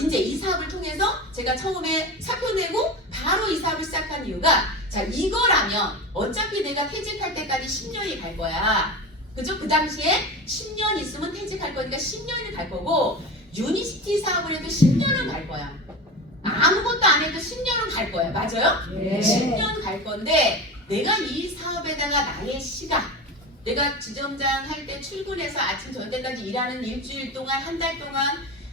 이제 이 사업을 통해서 제가 처음에 사표 내고 바로 이 사업을 시작한 이유가, 자, 이거라면 어차피 내가 퇴직할 때까지 10년이 갈 거야. 그죠? 그 당시에 10년 있으면 퇴직할 거니까 10년이 갈 거고, 유니시티 사업을 해도 10년은 갈 거야. 아무것도 안 해도 10년은 갈 거야. 맞아요? 네. 10년 갈 건데, 내가 이 사업에다가 나의 시간, 내가 지점장 할 때 출근해서 아침 저녁까지 일하는 일주일 동안, 한 달 동안,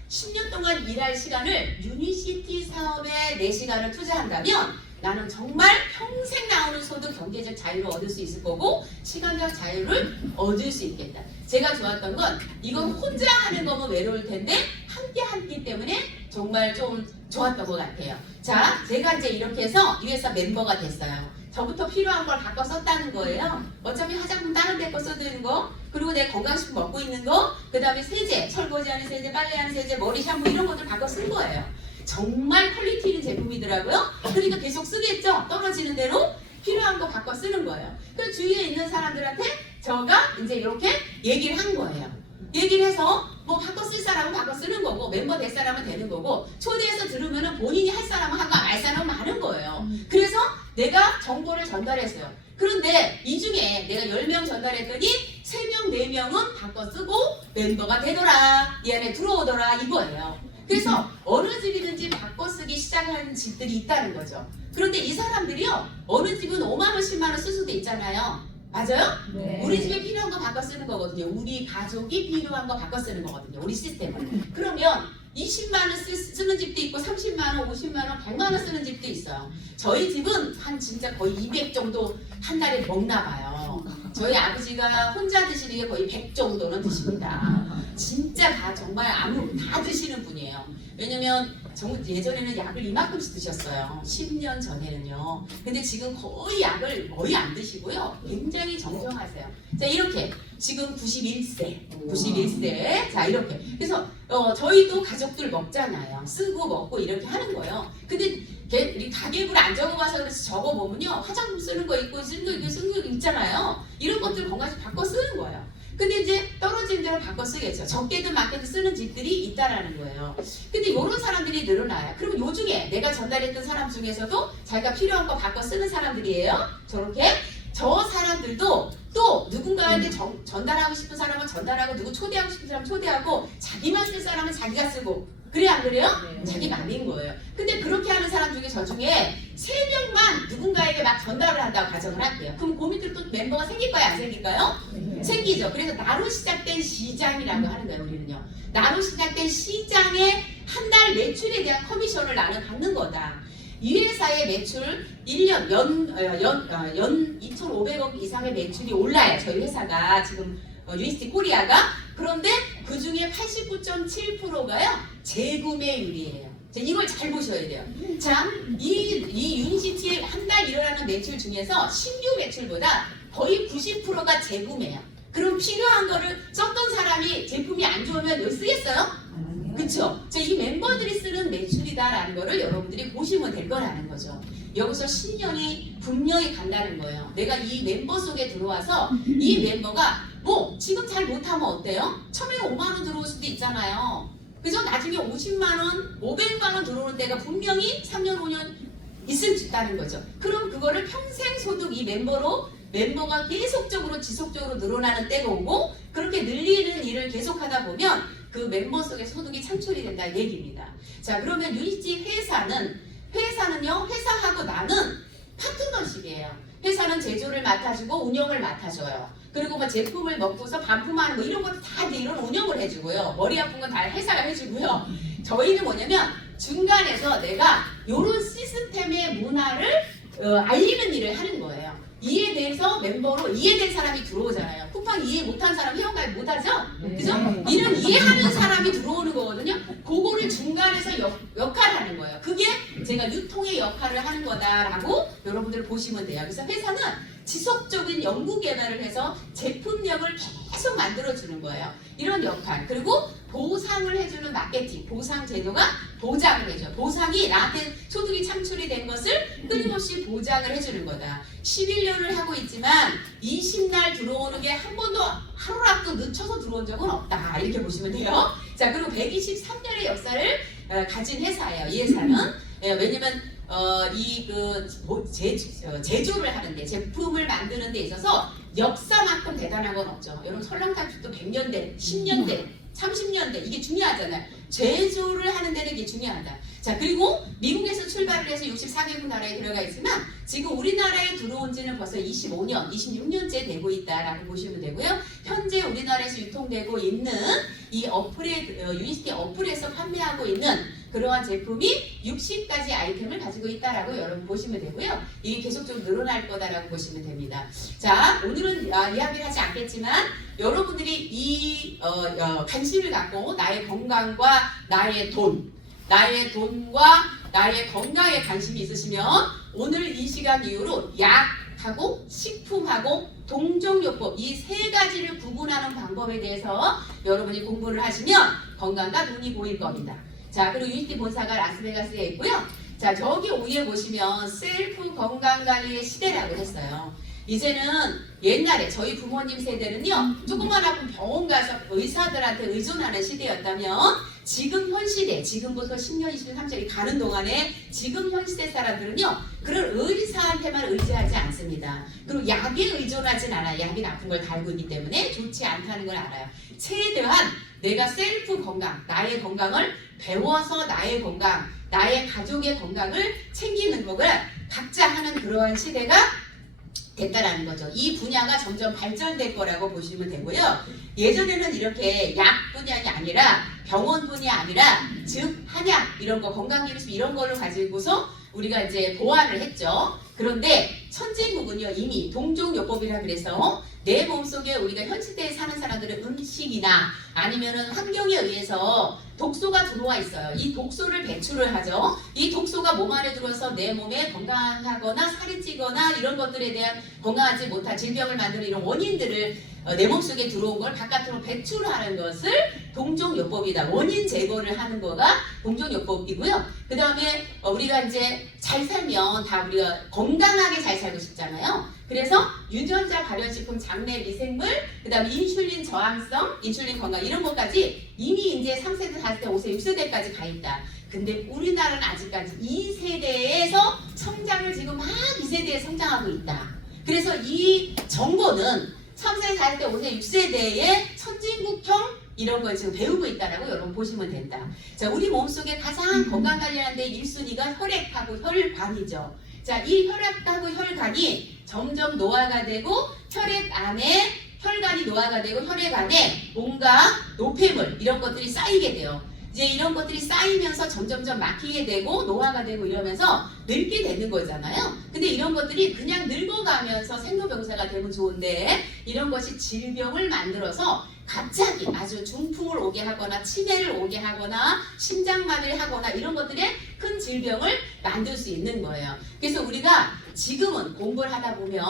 10년 동안 일할 시간을 유니시티 사업에 내 시간을 투자한다면 나는 정말 평생 나오는 소득, 경제적 자유를 얻을 수 있을 거고 시간적 자유를 얻을 수 있겠다. 제가 좋았던 건, 이건 혼자 하는 거면 외로울 텐데 함께 하기 때문에 정말 좀 좋았던 것 같아요. 자, 제가 이제 이렇게 해서 US 멤버가 됐어요. 저부터 필요한 걸 바꿔 썼다는 거예요. 어차피 화장품 다른 데 거 써도 되는 거, 그리고 내 건강식품 먹고 있는 거, 그 다음에 세제, 설거지하는 세제, 빨래하는 세제, 머리 샴푸 이런 것들 바꿔 쓴 거예요. 정말 퀄리티 있는 제품이더라고요. 그러니까 계속 쓰겠죠. 떨어지는 대로 필요한 거 바꿔 쓰는 거예요. 그 주위에 있는 사람들한테 제가 이제 이렇게 얘기를 한 거예요. 얘기를 해서 뭐 바꿔 쓸 사람은 바꿔 쓰는 거고, 멤버 될 사람은 되는 거고, 초대해서 들으면은 본인이 할 사람은 하고 말 사람은 많은 거예요. 그래서 내가 정보를 전달했어요. 그런데 이 중에 내가 10명 전달했더니 3명, 4명은 바꿔 쓰고 멤버가 되더라. 이 안에 들어오더라. 이거예요. 그래서 어느 집이든지 바꿔 쓰기 시작하는 집들이 있다는 거죠. 그런데 이 사람들이요. 어느 집은 5만 원, 10만 원 쓸 수도 있잖아요. 맞아요? 네. 우리 집에 필요한 거 바꿔 쓰는 거거든요. 우리 가족이 필요한 거 바꿔 쓰는 거거든요. 우리 시스템은. 그러면 20만 원 쓰는 집도 있고 30만 원, 50만 원, 100만 원 쓰는 집도 있어요. 저희 집은 한 진짜 거의 200 정도 한 달에 먹나 봐요. 저희 아버지가 혼자 드시는 게 거의 100 정도는 드십니다. 진짜 다 정말 다 드시는 분이에요. 왜냐면 예전에는 약을 이만큼씩 드셨어요. 10년 전에는요. 근데 지금 거의 약을 거의 안 드시고요. 굉장히 정정하세요. 자, 이렇게 지금 91세. 자, 이렇게. 그래서 저희도 가족들 먹잖아요. 쓰고 먹고 이렇게 하는 거예요. 근데 우리 가계부를 안 적어봐서 그래서 적어보면요. 화장품 쓰는 거 있고 쓰는 거 있고 쓰는 거 있잖아요. 이런 것들 건강해서 바꿔 쓰는 거예요. 근데 이제 떨어진 대로 바꿔 쓰겠죠. 적게든 많게든 쓰는 집들이 있다라는 거예요. 근데 이런 사람들이 늘어나요. 그러면 요 중에 내가 전달했던 사람 중에서도 자기가 필요한 거 바꿔 쓰는 사람들이에요. 저렇게. 저 사람들도 또 누군가한테 전달하고 싶은 사람은 전달하고 누구 초대하고 싶은 사람은 초대하고 자기만 쓸 사람은 자기가 쓰고 그래 안 그래요? 네. 자기 맘인 거예요. 근데 그렇게 하는 사람 중에 저 중에 3명만 누군가에게 막 전달을 한다고 가정을 할게요. 그럼 그 밑으로 또 멤버가 생길까요? 안 생길까요? 네. 생기죠. 그래서 나로 시작된 시장이라고 하는 거예요. 우리는요. 나로 시작된 시장의 한 달 매출에 대한 커미션을 나는 받는 거다. 이 회사의 매출 1년 연 2,500억 이상의 매출이 올라요. 저희 회사가 지금 유니스티 코리아가. 그런데 그 중에 89.7%가요 재구매율이에요. 이걸 잘 보셔야 돼요. 자, 이 유니시티의 한 달 일어나는 매출 중에서 신규 매출보다 거의 90%가 재구매예요. 그럼 필요한 거를 썼던 사람이 제품이 안 좋으면 여기 쓰겠어요? 그쵸? 이 멤버들이 쓰는 매출이다라는 거를 여러분들이 보시면 될 거라는 거죠. 여기서 신령이 분명히 간다는 거예요. 내가 이 멤버 속에 들어와서 이 멤버가 뭐 지금 잘 못하면 어때요? 처음에는 5만 원 들어올 수도 있잖아요. 그죠? 나중에 50만 원, 500만 원 들어오는 때가 분명히 3년, 5년 있을 수 있다는 거죠. 그럼 그거를 평생 소득 이 멤버가 계속적으로 지속적으로 늘어나는 때가 오고 그렇게 늘리는 일을 계속하다 보면 그 멤버 속에 소득이 창출이 된다는 얘기입니다. 자, 그러면 유니티 회사는요, 회사하고 나는 파트너십이에요. 회사는 제조를 맡아주고 운영을 맡아줘요. 그리고 뭐 제품을 먹고서 반품하는 거 이런 것도 다 이런 운영을 해주고요. 머리 아픈 건 다 회사가 해주고요. 저희는 뭐냐면 중간에서 내가 이런 시스템의 문화를 알리는 일을 하는 거예요. 이에 대해서 member로 이해된 사람이 들어오잖아요. 쿠팡 이해 못한 사람 회원가입 못하죠? 그죠? 이런 이해하는 사람이 들어오는 거거든요. 그거를 중간에서 역할을 하는 거예요. 그게 제가 유통의 역할을 하는 거다라고 여러분들 보시면 돼요. 그래서 회사는 지속적인 연구 개발을 해서 제품력을 계속 만들어주는 거예요. 이런 역할. 그리고 보상을 해주는 마케팅, 보상 제도가 보장을 해줘요. 보상이 나한테 소득이 창출이 된 것을 끊임없이 보장을 해주는 거다. 11년을 하고 있지만 20날 들어오는 게 한 번도 하루라도 늦춰서 들어온 적은 없다. 이렇게 보시면 돼요. 자, 그리고 123년의 역사를 가진 회사예요. 이 회사는. 왜냐면 제조를 하는데 제품을 만드는 데 있어서 역사만큼 대단한 건 없죠. 여러분 설렁탕집도 100년대, 10년대, 30년대 이게 중요하잖아요. 제조를 하는 데는 이게 중요하다. 자, 그리고 미국에서 출발을 해서 64개국 나라에 들어가 있지만 지금 우리나라에 들어온 지는 벌써 25년, 26년째 되고 있다라고 보시면 되고요. 현재 우리나라에서 유통되고 있는 이 유니시티 어플에서 판매하고 있는 그러한 제품이 60가지 아이템을 가지고 있다라고 여러분 보시면 되고요. 이게 계속적으로 늘어날 거다라고 보시면 됩니다. 자, 오늘은 이야기를 하지 않겠지만 여러분들이 이 관심을 갖고 나의 건강과 나의 돈과 나의 건강에 관심이 있으시면 오늘 이 시간 이후로 약하고 식품하고 동종요법 이 세 가지를 구분하는 방법에 대해서 여러분이 공부를 하시면 건강과 눈이 보일 겁니다. 자, 그리고 유니티 본사가 라스베가스에 있고요. 자, 저기 위에 보시면 셀프 건강관리의 시대라고 했어요. 이제는 옛날에 저희 부모님 세대는요, 조금만 아픈 병원 가서 의사들한테 의존하는 시대였다면 지금 현 시대, 지금부터 10년, 20년, 30년이 가는 동안에 지금 현 시대 사람들은요, 그런 의사한테만 의지하지 않습니다. 그리고 약에 의존하진 않아요. 약이 나쁜 걸 달고 있기 때문에 좋지 않다는 걸 알아요. 최대한 내가 셀프 건강, 나의 건강을 배워서 나의 건강, 나의 가족의 건강을 챙기는 것을 각자 하는 그러한 시대가 됐다라는 거죠. 이 분야가 점점 발전될 거라고 보시면 되고요. 예전에는 이렇게 약뿐이 아니라 병원뿐이 아니라 즉 한약 이런 거 건강기능식 이런 거를 가지고서 우리가 이제 보완을 했죠. 그런데 선진국은요 이미 동종요법이라 그래서 내 몸속에 우리가 현 시대에 사는 사람들의 음식이나 아니면은 환경에 의해서 독소가 들어와 있어요. 이 독소를 배출을 하죠. 이 독소가 몸 안에 들어서 내 몸에 건강하거나 살이 찌거나 이런 것들에 대한 건강하지 못한 질병을 만드는 이런 원인들을 내 몸속에 들어온 걸 바깥으로 배출하는 것을 동종요법이다. 원인 제거를 하는 거가 동종요법이고요. 그 다음에 우리가 이제 잘 살면 다 우리가 건강하게 잘 살고 싶잖아요. 그래서 유전자 발현식품, 장내 미생물, 그 다음에 인슐린 저항성, 인슐린 건강 이런 것까지 이미 이제 3세대, 4세대, 5세대, 6세대까지 가 있다. 근데 우리나라는 아직까지 2세대에서 성장을 지금 막 2세대에 성장하고 있다. 그래서 이 정보는 3세대, 4세대, 5세대, 6세대의 선진국형 이런 걸 지금 배우고 있다라고 여러분 보시면 된다. 자, 우리 몸속에 가장 건강 관리하는데 1순위가 혈액하고 혈관이죠. 자, 이 혈액하고 혈관이 점점 노화가 되고 혈액 안에 혈관이 노화가 되고 혈액 안에 뭔가 노폐물 이런 것들이 쌓이게 돼요. 이제 이런 것들이 쌓이면서 점점점 막히게 되고 노화가 되고 이러면서 늙게 되는 거잖아요. 근데 이런 것들이 그냥 늙어가면서 생로병사가 되면 좋은데 이런 것이 질병을 만들어서 갑자기 아주 중풍을 오게 하거나 치매를 오게 하거나 심장마비를 하거나 이런 것들의 큰 질병을 만들 수 있는 거예요. 그래서 우리가 지금은 공부를 하다 보면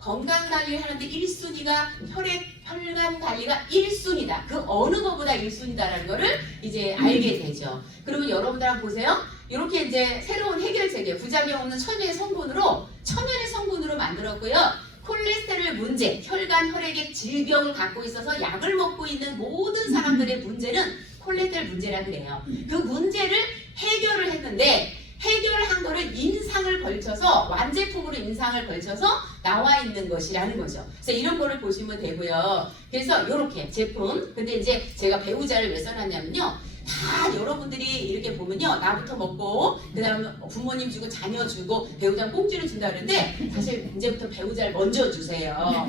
건강관리를 하는데 1순위가 혈관 관리가 1순위다. 그 어느 것보다 1순위다라는 거를 이제 알게 되죠. 그러면 여러분들 한번 보세요. 이렇게 이제 새로운 해결책이에요. 부작용 없는 천연의 성분으로 만들었고요. 콜레스테롤 문제, 혈관, 혈액의 질병을 갖고 있어서 약을 먹고 있는 모든 사람들의 문제는 콜레스테롤 문제라 그래요. 그 문제를 해결을 했는데 해결한 거를 인상을 걸쳐서 완제품으로 인상을 걸쳐서 나와 있는 것이라는 거죠. 그래서 이런 거를 보시면 되고요. 그래서 이렇게 제품, 근데 이제 제가 배우자를 왜 써놨냐면요. 다 여러분들이 이렇게 보면요. 나부터 먹고 그 다음에 부모님 주고 자녀 주고 배우자 꽁지를 준다 그러는데 사실 이제부터 배우자를 먼저 주세요.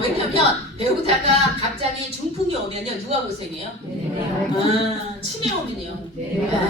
왜냐면 배우자가 갑자기 중풍이 오면요. 누가 고생해요? 치매 오면요.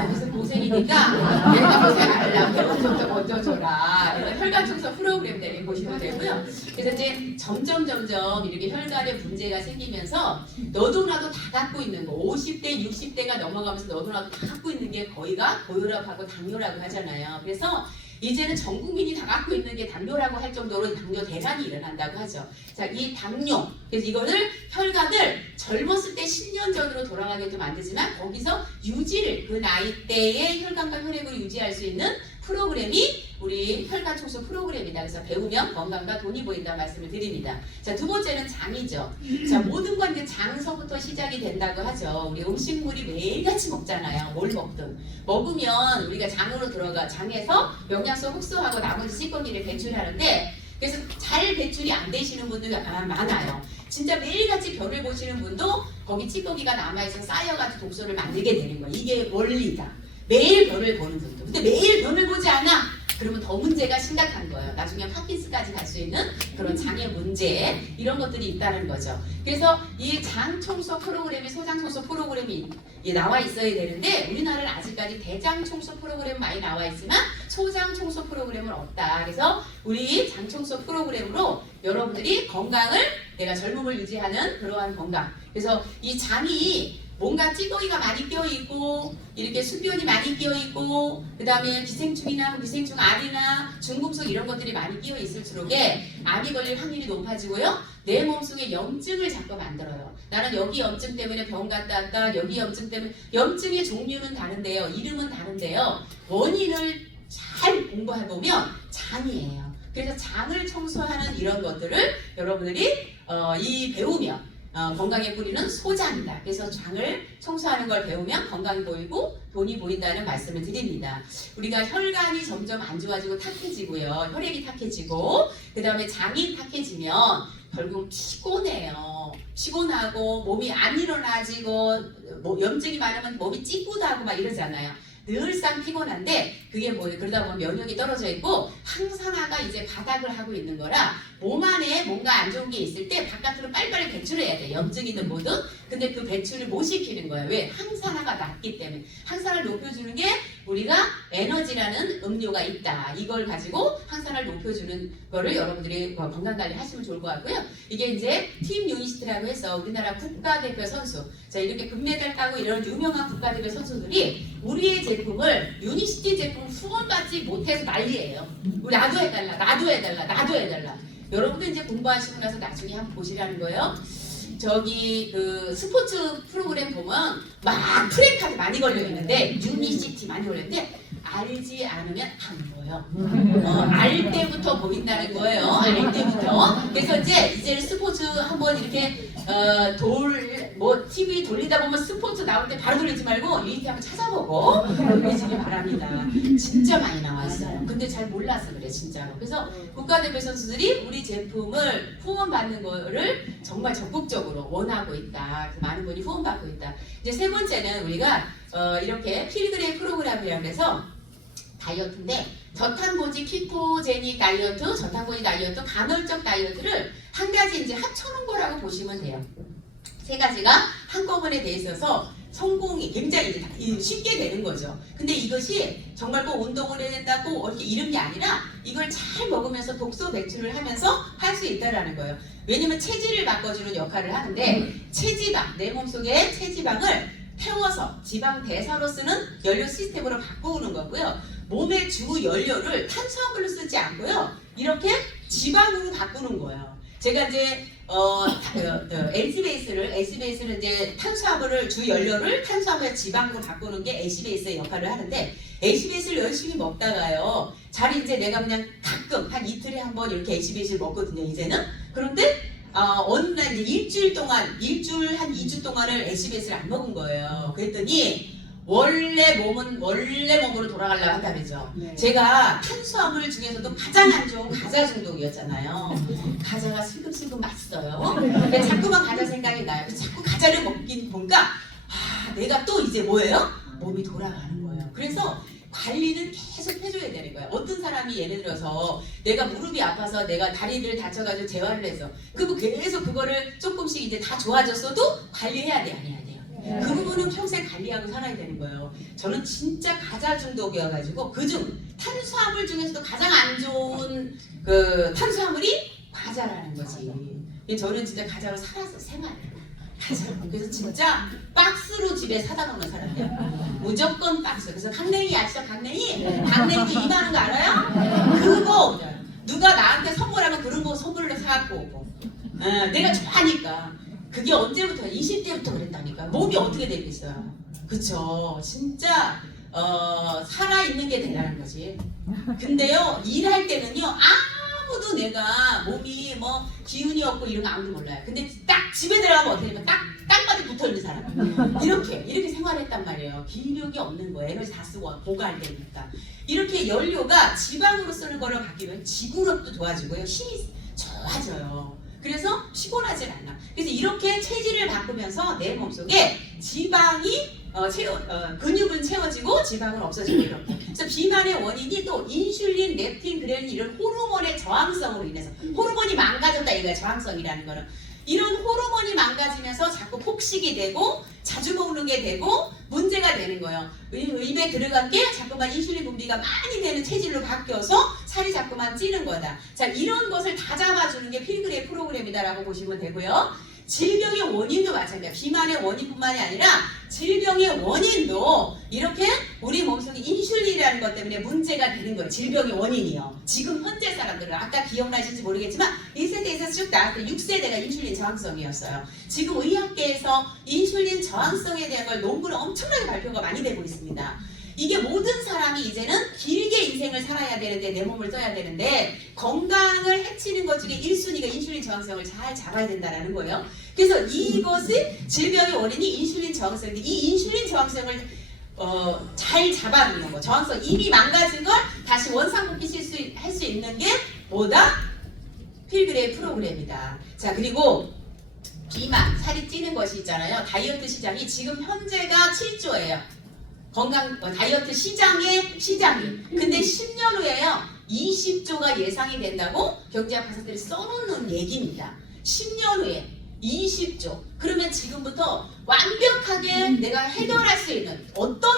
무슨 고생이니까 내가 고생 안 하려면 배우자부터 먼저 줘라. 혈관 청소 프로그램 때문에 보시면 되고요. 그래서 이제 점점 이렇게 혈관에 문제가 생기면서 너도 나도 다 갖고 있는 거 50대 60대가 넘어가면서 너도 나도 다 갖고 있는 게 거의가 고혈압하고 당뇨라고 하잖아요. 그래서 이제는 전 국민이 다 갖고 있는 게 당뇨라고 할 정도로 당뇨 대란이 일어난다고 하죠. 자, 이 당뇨, 그래서 이거를 혈관을 젊었을 때 10년 전으로 돌아가게 좀 만들지만 거기서 유지를 그 나이대의 혈관과 혈액을 유지할 수 있는 프로그램이 우리 혈관 청소 프로그램이다. 그래서 배우면 건강과 돈이 보인다 말씀을 드립니다. 자, 두 번째는 장이죠. 자, 모든 건 이제 장서부터 시작이 된다고 하죠. 우리 음식물이 매일같이 먹잖아요. 뭘 먹든. 먹으면 우리가 장으로 들어가 장에서 영양소 흡수하고 나머지 찌꺼기를 배출하는데 그래서 잘 배출이 안 되시는 분들이 많아요. 진짜 매일같이 별을 보시는 분도 거기 찌꺼기가 남아있어 쌓여가지고 독소를 만들게 되는 거예요. 이게 원리다. 매일 별을 보는 분도. 근데 매일 별을 보지 않아. 그러면 더 문제가 심각한 거예요. 나중에 파킨스까지 갈 수 있는 그런 장의 문제 이런 것들이 있다는 거죠. 그래서 이 장 청소 프로그램이 소장 청소 프로그램이 나와 있어야 되는데 우리나라는 아직까지 대장 청소 프로그램 많이 나와 있지만 소장 청소 프로그램은 없다. 그래서 우리 장 청소 프로그램으로 여러분들이 건강을 내가 젊음을 유지하는 그러한 건강. 그래서 이 장이 뭔가 찌꺼기가 많이 껴있고 이렇게 수변이 많이 끼어있고 그 다음에 기생충이나 기생충 알이나 중금속 이런 것들이 많이 끼어 있을수록에 암이 걸릴 확률이 높아지고요. 내 몸속에 염증을 자꾸 만들어요. 나는 여기 염증 때문에 병원 갔다 왔다. 여기 염증 때문에 염증의 종류는 다른데요. 이름은 다른데요. 원인을 잘 잘 공부해보면 장이에요. 그래서 장을 청소하는 이런 것들을 여러분들이 배우면 건강에 뿌리는 소장이다. 그래서 장을 청소하는 걸 배우면 건강이 보이고 돈이 보인다는 말씀을 드립니다. 우리가 혈관이 점점 안 좋아지고 탁해지고요. 혈액이 탁해지고 그 다음에 장이 탁해지면 결국 피곤해요. 피곤하고 몸이 안 일어나지고 염증이 많으면 몸이 찌뿌다고 막 이러잖아요. 늘상 피곤한데 그게 뭐예요? 그러다 보면 면역이 떨어져 있고 항산화가 이제 바닥을 하고 있는 거라 몸 안에 뭔가 안 좋은 게 있을 때 바깥으로 빨리빨리 배출해야 돼. 염증이든 뭐든. 근데 그 배출을 못 시키는 거예요. 왜? 항산화가 낮기 때문에. 항산화를 높여주는 게 우리가 에너지라는 음료가 있다. 이걸 가지고 항산화를 높여주는 거를 여러분들이 건강관리 하시면 좋을 것 같고요. 이게 이제 팀 유니시티라고 해서 우리나라 국가대표 선수, 자 이렇게 금메달 따고 이런 유명한 국가대표 선수들이 우리의 제품을 유니시티 제품 후원받지 못해서 난리예요. 우리 나도 해달라, 나도 해달라, 나도 해달라. 여러분들 이제 공부하시고 나서 나중에 한번 보시라는 거예요. 저기 그 스포츠 프로그램 보면 막 프레카드 많이 걸려 있는데 유니시티 많이 걸려 있는데 알지 않으면 안 보여. 알 때부터 보인다는 거예요. 알 때부터. 그래서 이제 스포츠 한번 이렇게 TV 돌리다 보면 스포츠 나올 때 바로 돌리지 말고 유니티 한번 찾아보고 보시기 바랍니다. 진짜 많이 나왔어요. 근데 잘 몰라서 그래 진짜로. 그래서 국가대표 선수들이 우리 제품을 후원받는 거를 정말 적극적으로 원하고 있다. 많은 분이 후원받고 있다. 이제 세 번째는 우리가 이렇게 필그레이 프로그램이라고 해서 다이어트인데 저탄고지 키토제닉 다이어트, 저탄고지 다이어트, 간헐적 다이어트를 한 가지 이제 합쳐놓은 거라고 보시면 돼요. 세 가지가 한꺼번에 돼 있어서 성공이 굉장히 쉽게 되는 거죠. 근데 이것이 정말 꼭 운동을 해야 된다고 이렇게 이런 게 아니라 이걸 잘 먹으면서 독소 배출을 하면서 할 수 있다라는 거예요. 왜냐면 체질을 바꿔주는 역할을 하는데 체지방, 내 몸속에 체지방을 태워서 지방 대사로 쓰는 연료 시스템으로 바꾸는 거고요. 몸의 주 연료를 탄수화물로 쓰지 않고요. 이렇게 지방으로 바꾸는 거예요. 제가 이제 LC베이스를 이제 탄수화물을 주 연료를 탄수화물 지방으로 바꾸는 게 LC베이스의 역할을 하는데 LC베이스를 열심히 먹다가요. 잘 이제 내가 그냥 가끔 한 이틀에 한 번 이렇게 LC베이스를 먹거든요. 이제는. 그런데 어느 날 이제 일주일 한 2주 동안을 LC베이스를 안 먹은 거예요. 그랬더니 원래 몸으로 돌아가려고 한다 그러죠. 네. 제가 탄수화물 중에서도 가장 안 좋은 과자 중독이었잖아요. 과자가 슬금슬금 맛있어요. 자꾸만 과자 생각이 나요. 그래서 자꾸 과자를 먹긴 보니까 내가 또 이제 뭐예요? 몸이 돌아가는 거예요. 그래서 관리는 계속 해줘야 되는 거예요. 어떤 사람이 예를 들어서 내가 무릎이 아파서 내가 다리를 다쳐가지고 재활을 해서 그럼 계속 그거를 조금씩 이제 다 좋아졌어도 관리해야 돼, 아니야? 그 부분은 평생 관리하고 살아야 되는 거예요. 저는 진짜 과자 중독이어가지고 그중 탄수화물 중에서도 가장 안 좋은 그 탄수화물이 과자라는 거지. 저는 진짜 과자로 살아서 생활해요. 그래서 진짜 박스로 집에 사다 놓는 사람이야. 무조건 박스. 그래서 강냉이 아시죠? 강냉이? 강냉이 2만 원 거 알아요? 그거 누가 나한테 선물하면 그런 거 선물로 사갖고 오고. 내가 좋아하니까. 그게 언제부터? 20대부터 그랬다니까. 몸이 어떻게 되겠어요? 그쵸? 진짜 살아있는 게 대단한 거지. 근데요, 일할 때는요, 아무도 내가 몸이 뭐 기운이 없고 이런 거 아무도 몰라요. 근데 딱 집에 들어가면 어떻게 되면 딱 땅바닥에 붙어있는 사람. 이렇게 생활했단 말이에요. 기력이 없는 거예요. 에너지 다 쓰고 고갈 되니까. 이렇게 연료가 지방으로 쓰는 거로 바뀌면 지구력도 좋아지고요. 힘이 좋아져요. 그래서 피곤하질 않아. 그래서 이렇게 체질을 바꾸면서 내 몸속에 지방이 근육은 채워지고 지방은 없어지고 이렇게. 그래서 비만의 원인이 또 인슐린, 렙틴, 그렐린 이런 호르몬의 저항성으로 인해서 호르몬이 망가졌다 이거야. 저항성이라는 거는. 이런 호르몬이 망가지면서 자꾸 폭식이 되고 자주 먹는 게 되고 문제가 되는 거예요. 입에 들어간 게 자꾸만 인슐린 분비가 많이 되는 체질로 바뀌어서 살이 자꾸만 찌는 거다. 자, 이런 것을 다 잡아주는 게 필그레이 프로그램이다라고 보시면 되고요. 질병의 원인도 마찬가지야. 비만의 원인뿐만이 아니라 질병의 원인도 이렇게 우리 몸속에 인슐린이라는 것 때문에 문제가 되는 거예요. 질병의 원인이요. 지금 현재 사람들은 아까 기억나실지 모르겠지만 1세대에서 쭉 나왔을 때 6세대가 인슐린 저항성이었어요. 지금 의학계에서 인슐린 저항성에 대한 걸 논문을 엄청나게 발표가 많이 되고 있습니다. 이게 모든 사람이 이제는 길게 인생을 살아야 되는데 내 몸을 써야 되는데 건강을 해치는 것 중에 1순위가 인슐린 저항성을 잘 잡아야 된다는 거예요. 그래서 이것이 질병의 원인이 인슐린 저항성인데 이 인슐린 저항성을 잘 잡아놓는 거. 저항성 이미 망가진 걸 다시 원상복귀 할 수 있는 게 뭐다? 필그레이 프로그램이다. 자, 그리고 비만, 살이 찌는 것이 있잖아요. 다이어트 시장이 지금 현재가 7조예요. 다이어트 시장이. 근데 10년 후에요. 20조가 예상이 된다고 경제학 박사들이 써놓는 얘기입니다. 10년 후에 20조. 그러면 지금부터 완벽하게 내가 해결할 수 있는 어떤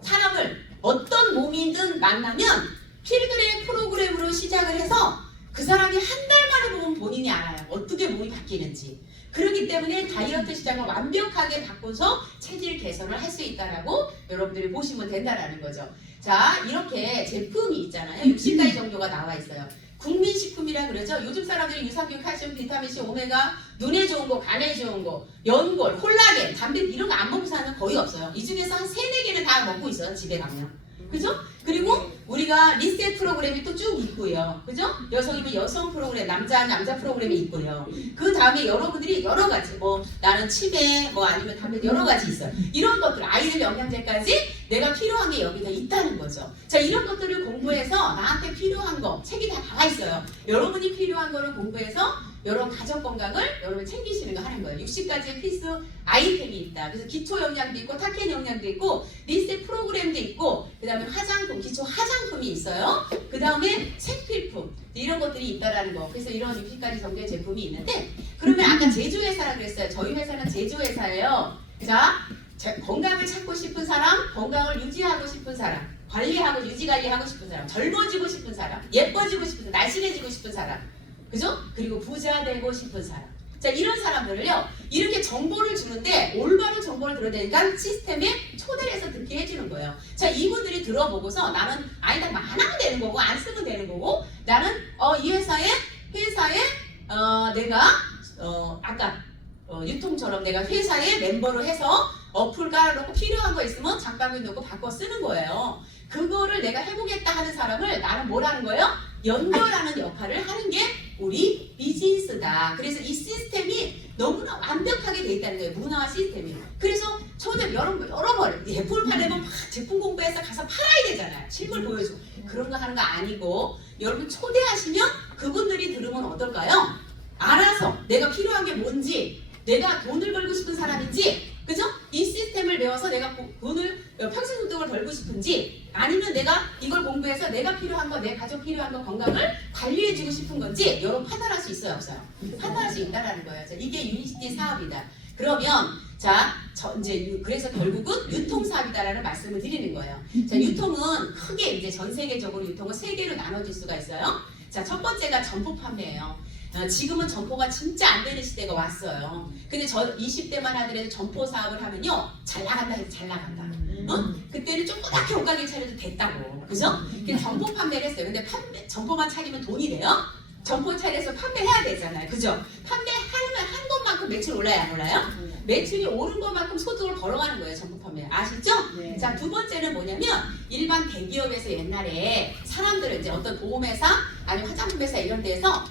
사람을 어떤 몸이든 만나면 필그레이 프로그램으로 시작을 해서 그 사람이 한 달 만에 보면 본인이 알아요. 어떻게 몸이 바뀌는지. 그렇기 때문에 다이어트 시장을 완벽하게 바꿔서 체질 개선을 할 수 있다라고 여러분들이 보시면 된다라는 거죠. 자, 이렇게 제품이 있잖아요. 60가지 정도가 나와 있어요. 국민식품이라 그러죠. 요즘 사람들이 유산균, 칼슘, 비타민C, 오메가, 눈에 좋은 거, 간에 좋은 거, 연골, 콜라겐, 단백질 이런 거 안 먹고 사는 거의 없어요. 이 중에서 한 3-4개는 다 먹고 있어요. 집에 가면. 그죠? 그리고 우리가 리셋 프로그램이 또 쭉 있고요. 그죠? 여성이면 여성 프로그램, 남자 프로그램이 있고요. 그 다음에 여러분들이 여러 가지, 뭐 나는 치매, 뭐 아니면 담배 여러 가지 있어요. 이런 것들, 아이들 영양제까지 내가 필요한 게 여기다 있다는 거죠. 자, 이런 것들을 공부해서 나한테 필요한 거, 책이 다 나와 있어요. 여러분이 필요한 거를 공부해서 여러분 가정 건강을 여러분 챙기시는 거 하는 거예요. 60가지의 필수 아이템이 있다. 그래서 기초 영양도 있고 타켄 영양도 있고 리셋 프로그램도 있고 그 다음에 화장품, 기초 화장품이 있어요. 그 다음에 생필품 이런 것들이 있다라는 거. 그래서 이런 60가지 정도의 제품이 있는데 그러면 아까 제조회사라 그랬어요. 저희 회사는 제조회사예요. 자, 건강을 찾고 싶은 사람, 건강을 유지하고 싶은 사람, 관리하고 유지 관리하고 싶은 사람, 젊어지고 싶은 사람, 예뻐지고 싶은 사람, 날씬해지고 싶은 사람, 그죠? 그리고 부자 되고 싶은 사람. 자, 이런 사람들을요, 이렇게 정보를 주는데 올바른 정보를 들어야 되니까 시스템에 초대를 해서 듣게 해주는 거예요. 자, 이분들이 들어보고서 나는 아니다, 안 하면 되는 거고, 안 쓰면 되는 거고, 나는 이 회사에 내가 아까 유통처럼 내가 회사에 멤버로 해서 어플 깔아놓고 필요한 거 있으면 장바구니 넣고 바꿔 쓰는 거예요. 그거를 내가 해보겠다 하는 사람을 나는 뭐라는 거예요? 연결하는 역할을 하는 게 우리 비즈니스다. 그래서 이 시스템이 너무나 완벽하게 돼 있다는 거예요. 문화와 시스템이. 그래서 초대 여러 번 애플 팔려면 막 제품 공부해서 가서 팔아야 되잖아요. 실물 보여주고. 그런 거 하는 거 아니고 여러분 초대하시면 그분들이 들으면 어떨까요? 알아서 내가 필요한 게 뭔지, 내가 돈을 벌고 싶은 사람인지, 그죠? 이 시스템을 배워서 내가 돈을 평생 소득을 벌고 싶은지, 아니면 내가 이걸 공부해서 내가 필요한 거, 내 가족 필요한 거, 건강을 관리해주고 싶은 건지 여러분 판단할 수 있어요, 없어요? 판단할 수 있다라는 거예요. 자, 이게 유니시티 사업이다. 그러면 자, 그래서 결국은 유통 사업이다라는 말씀을 드리는 거예요. 자, 유통은 크게 이제 전 세계적으로 유통은 3개로 나눠질 수가 있어요. 자, 첫 번째가 점포 판매예요. 지금은 점포가 진짜 안 되는 시대가 왔어요. 근데 저 20대만 하더라도 점포 사업을 하면요, 잘 나간다 해서 잘 나간다. 그때는 조그맣게 옷가게 차려도 됐다고, 그죠? 그래서 점포 판매를 했어요. 근데 점포만 차리면 돈이 돼요? 점포 차려서 판매해야 되잖아요, 그죠? 판매하면 한 것만큼 매출 올라요, 안 올라요? 매출이 오른 것만큼 소득을 벌어가는 거예요, 점포 판매. 아시죠? 네. 자, 두 번째는 뭐냐면 일반 대기업에서 옛날에 사람들을 이제 어떤 보험회사 아니면 화장품 회사 이런 데서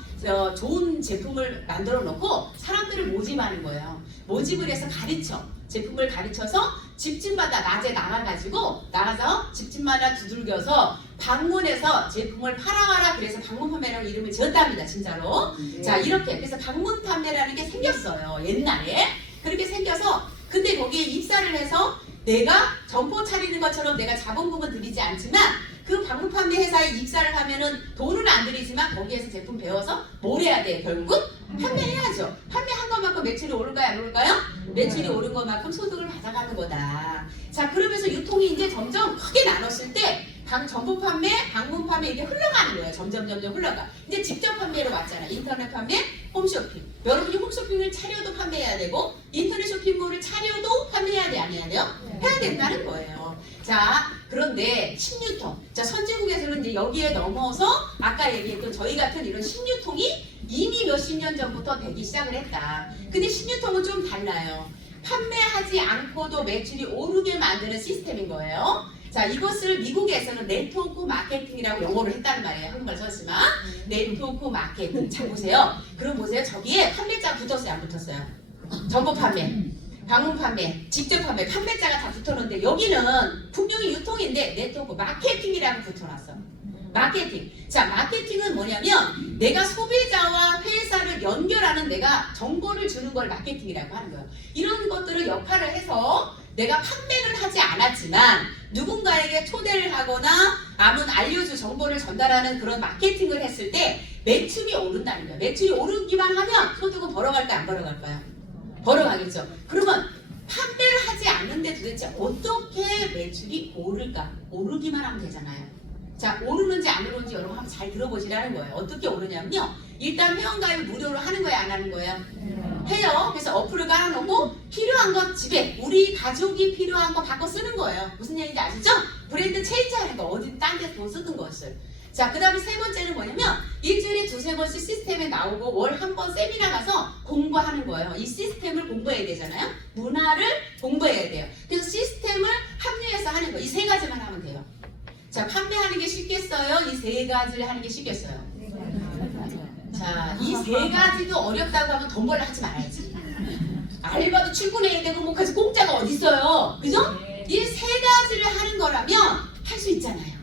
좋은 제품을 만들어 놓고 사람들을 모집하는 거예요. 모집을 해서 제품을 가르쳐서 집집마다 낮에 나가서 집집마다 두들겨서 방문해서 제품을 팔아와라. 그래서 방문 판매라고 이름을 지었답니다, 진짜로. 자, 이렇게 그래서 방문 판매라는 게 생겼어요, 옛날에. 그렇게 생겨서 근데 거기에 입사를 해서 내가 점포 차리는 것처럼 내가 자본금은 들이지 않지만 그 방문 판매 회사에 입사를 하면은 돈은 안 들이지만 거기에서 제품 배워서 뭘 해야 돼요? 결국 판매해야죠. 판매한 것만큼 매출이 오를까요? 안 오를까요? 매출이 오른 것만큼 소득을 받아가는 거다. 자, 그러면서 유통이 이제 점점 크게 나눴을 때 점포 판매, 방문 판매 이렇게 흘러가는 거예요. 점점 흘러가. 이제 직접 판매로 왔잖아요. 인터넷 판매, 홈쇼핑. 여러분이 홈쇼핑을 차려도 판매해야 되고 인터넷 쇼핑몰을 차려도 판매해야 돼, 안 해야 돼요? 해야 된다는 거예요. 자, 그런데 신유통. 자, 선진국에서는 이제 여기에 넘어서 아까 얘기했던 저희 같은 이런 신유통이 이미 몇십 년 전부터 되기 시작을 했다. 근데 신유통은 좀 달라요. 판매하지 않고도 매출이 오르게 만드는 시스템인 거예요. 자, 이것을 미국에서는 네트워크 마케팅이라고 영어로 했다는 말이에요. 한국말 썼지만 네트워크 마케팅. 자, 보세요. 그럼 보세요. 저기에 판매자가 붙었어요, 안 붙었어요? 정보 판매, 방문 판매, 직접 판매, 판매자가 다 붙었는데 여기는 분명히 유통인데 네트워크 마케팅이라고 붙어놨어. 마케팅. 자, 마케팅은 뭐냐면 내가 소비자와 회사를 연결하는 내가 정보를 주는 걸 마케팅이라고 하는 거예요. 이런 것들을 역할을 해서 내가 판매는 하지 않았지만 누군가에게 초대를 하거나 아문 알려줄 정보를 전달하는 그런 마케팅을 했을 때 매출이 오른다는 거예요. 매출이 오르기만 하면 소득은 벌어갈까요? 안 벌어갈까요? 벌어가겠죠. 그러면 판매를 하지 않는데 도대체 어떻게 매출이 오를까? 오르기만 하면 되잖아요. 자, 오르는지 안 오르는지 여러분 한번 잘 들어보시라는 거예요. 어떻게 오르냐면요. 일단 회원가입을 무료로 하는 거예요? 안 하는 거예요? 해요. 그래서 어플을 깔아놓고 필요한 것 집에 우리 가족이 필요한 거 바꿔 쓰는 거예요. 무슨 얘기인지 아시죠? 브랜드 체인지하는 거 어디 딴 데 돈 쓰던 것을. 자, 그 다음에 세 번째는 뭐냐면 일주일에 두세 번씩 시스템에 나오고 월 한 번 세미나 가서 공부하는 거예요. 이 시스템을 공부해야 되잖아요. 문화를 공부해야 돼요. 그래서 시스템을 합류해서 하는 거. 이 세 가지만 하면 돼요. 자, 판매하는 게 쉽겠어요? 이 세 가지를 하는 게 쉽겠어요? 자, 이 세 가지도 어렵다고 하면 돈 벌려 하지 말아야지. 알바도 출근해야 되고 뭐 그래서 공짜가 어디 있어요? 그죠? 이 세 가지를 하는 거라면 할 수 있잖아요.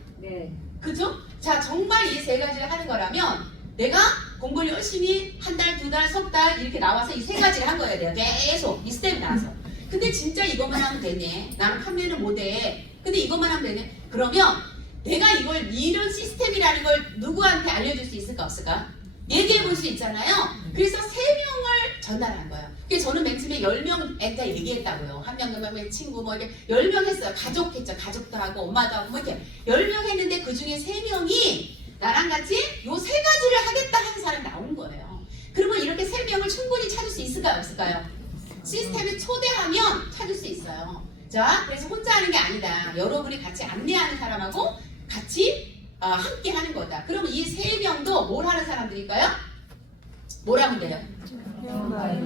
그죠? 자, 정말 이 세 가지를 하는 거라면 내가 공부를 열심히 한 달, 두 달, 석 달 이렇게 나와서 이 세 가지를 한 거야 돼요. 계속 이 스텝이 나와서. 근데 진짜 이것만 하면 되네. 나는 판매는 못해. 근데 이것만 하면 되네. 그러면 내가 이걸 이런 시스템이라는 걸 누구한테 알려줄 수 있을까 없을까? 얘기해 볼 수 있잖아요. 그래서 3명을 전달한 거예요. 그게 저는 맨 처음에 10명한테 얘기했다고요. 한 명, 몇 친구 뭐 이렇게 10명 했어요. 가족 했죠. 가족도 하고 엄마도 하고 뭐 이렇게 10명 했는데 그 중에 3명이 나랑 같이 요 세 가지를 하겠다 하는 사람이 나온 거예요. 그러면 이렇게 3명을 충분히 찾을 수 있을까요? 없을까요? 시스템에 초대하면 찾을 수 있어요. 자, 그래서 혼자 하는 게 아니다. 여러분이 같이 안내하는 사람하고 같이 함께 하는 거다. 그러면 이 3명도 뭘 하는 사람들일까요? 뭘 하면 돼요?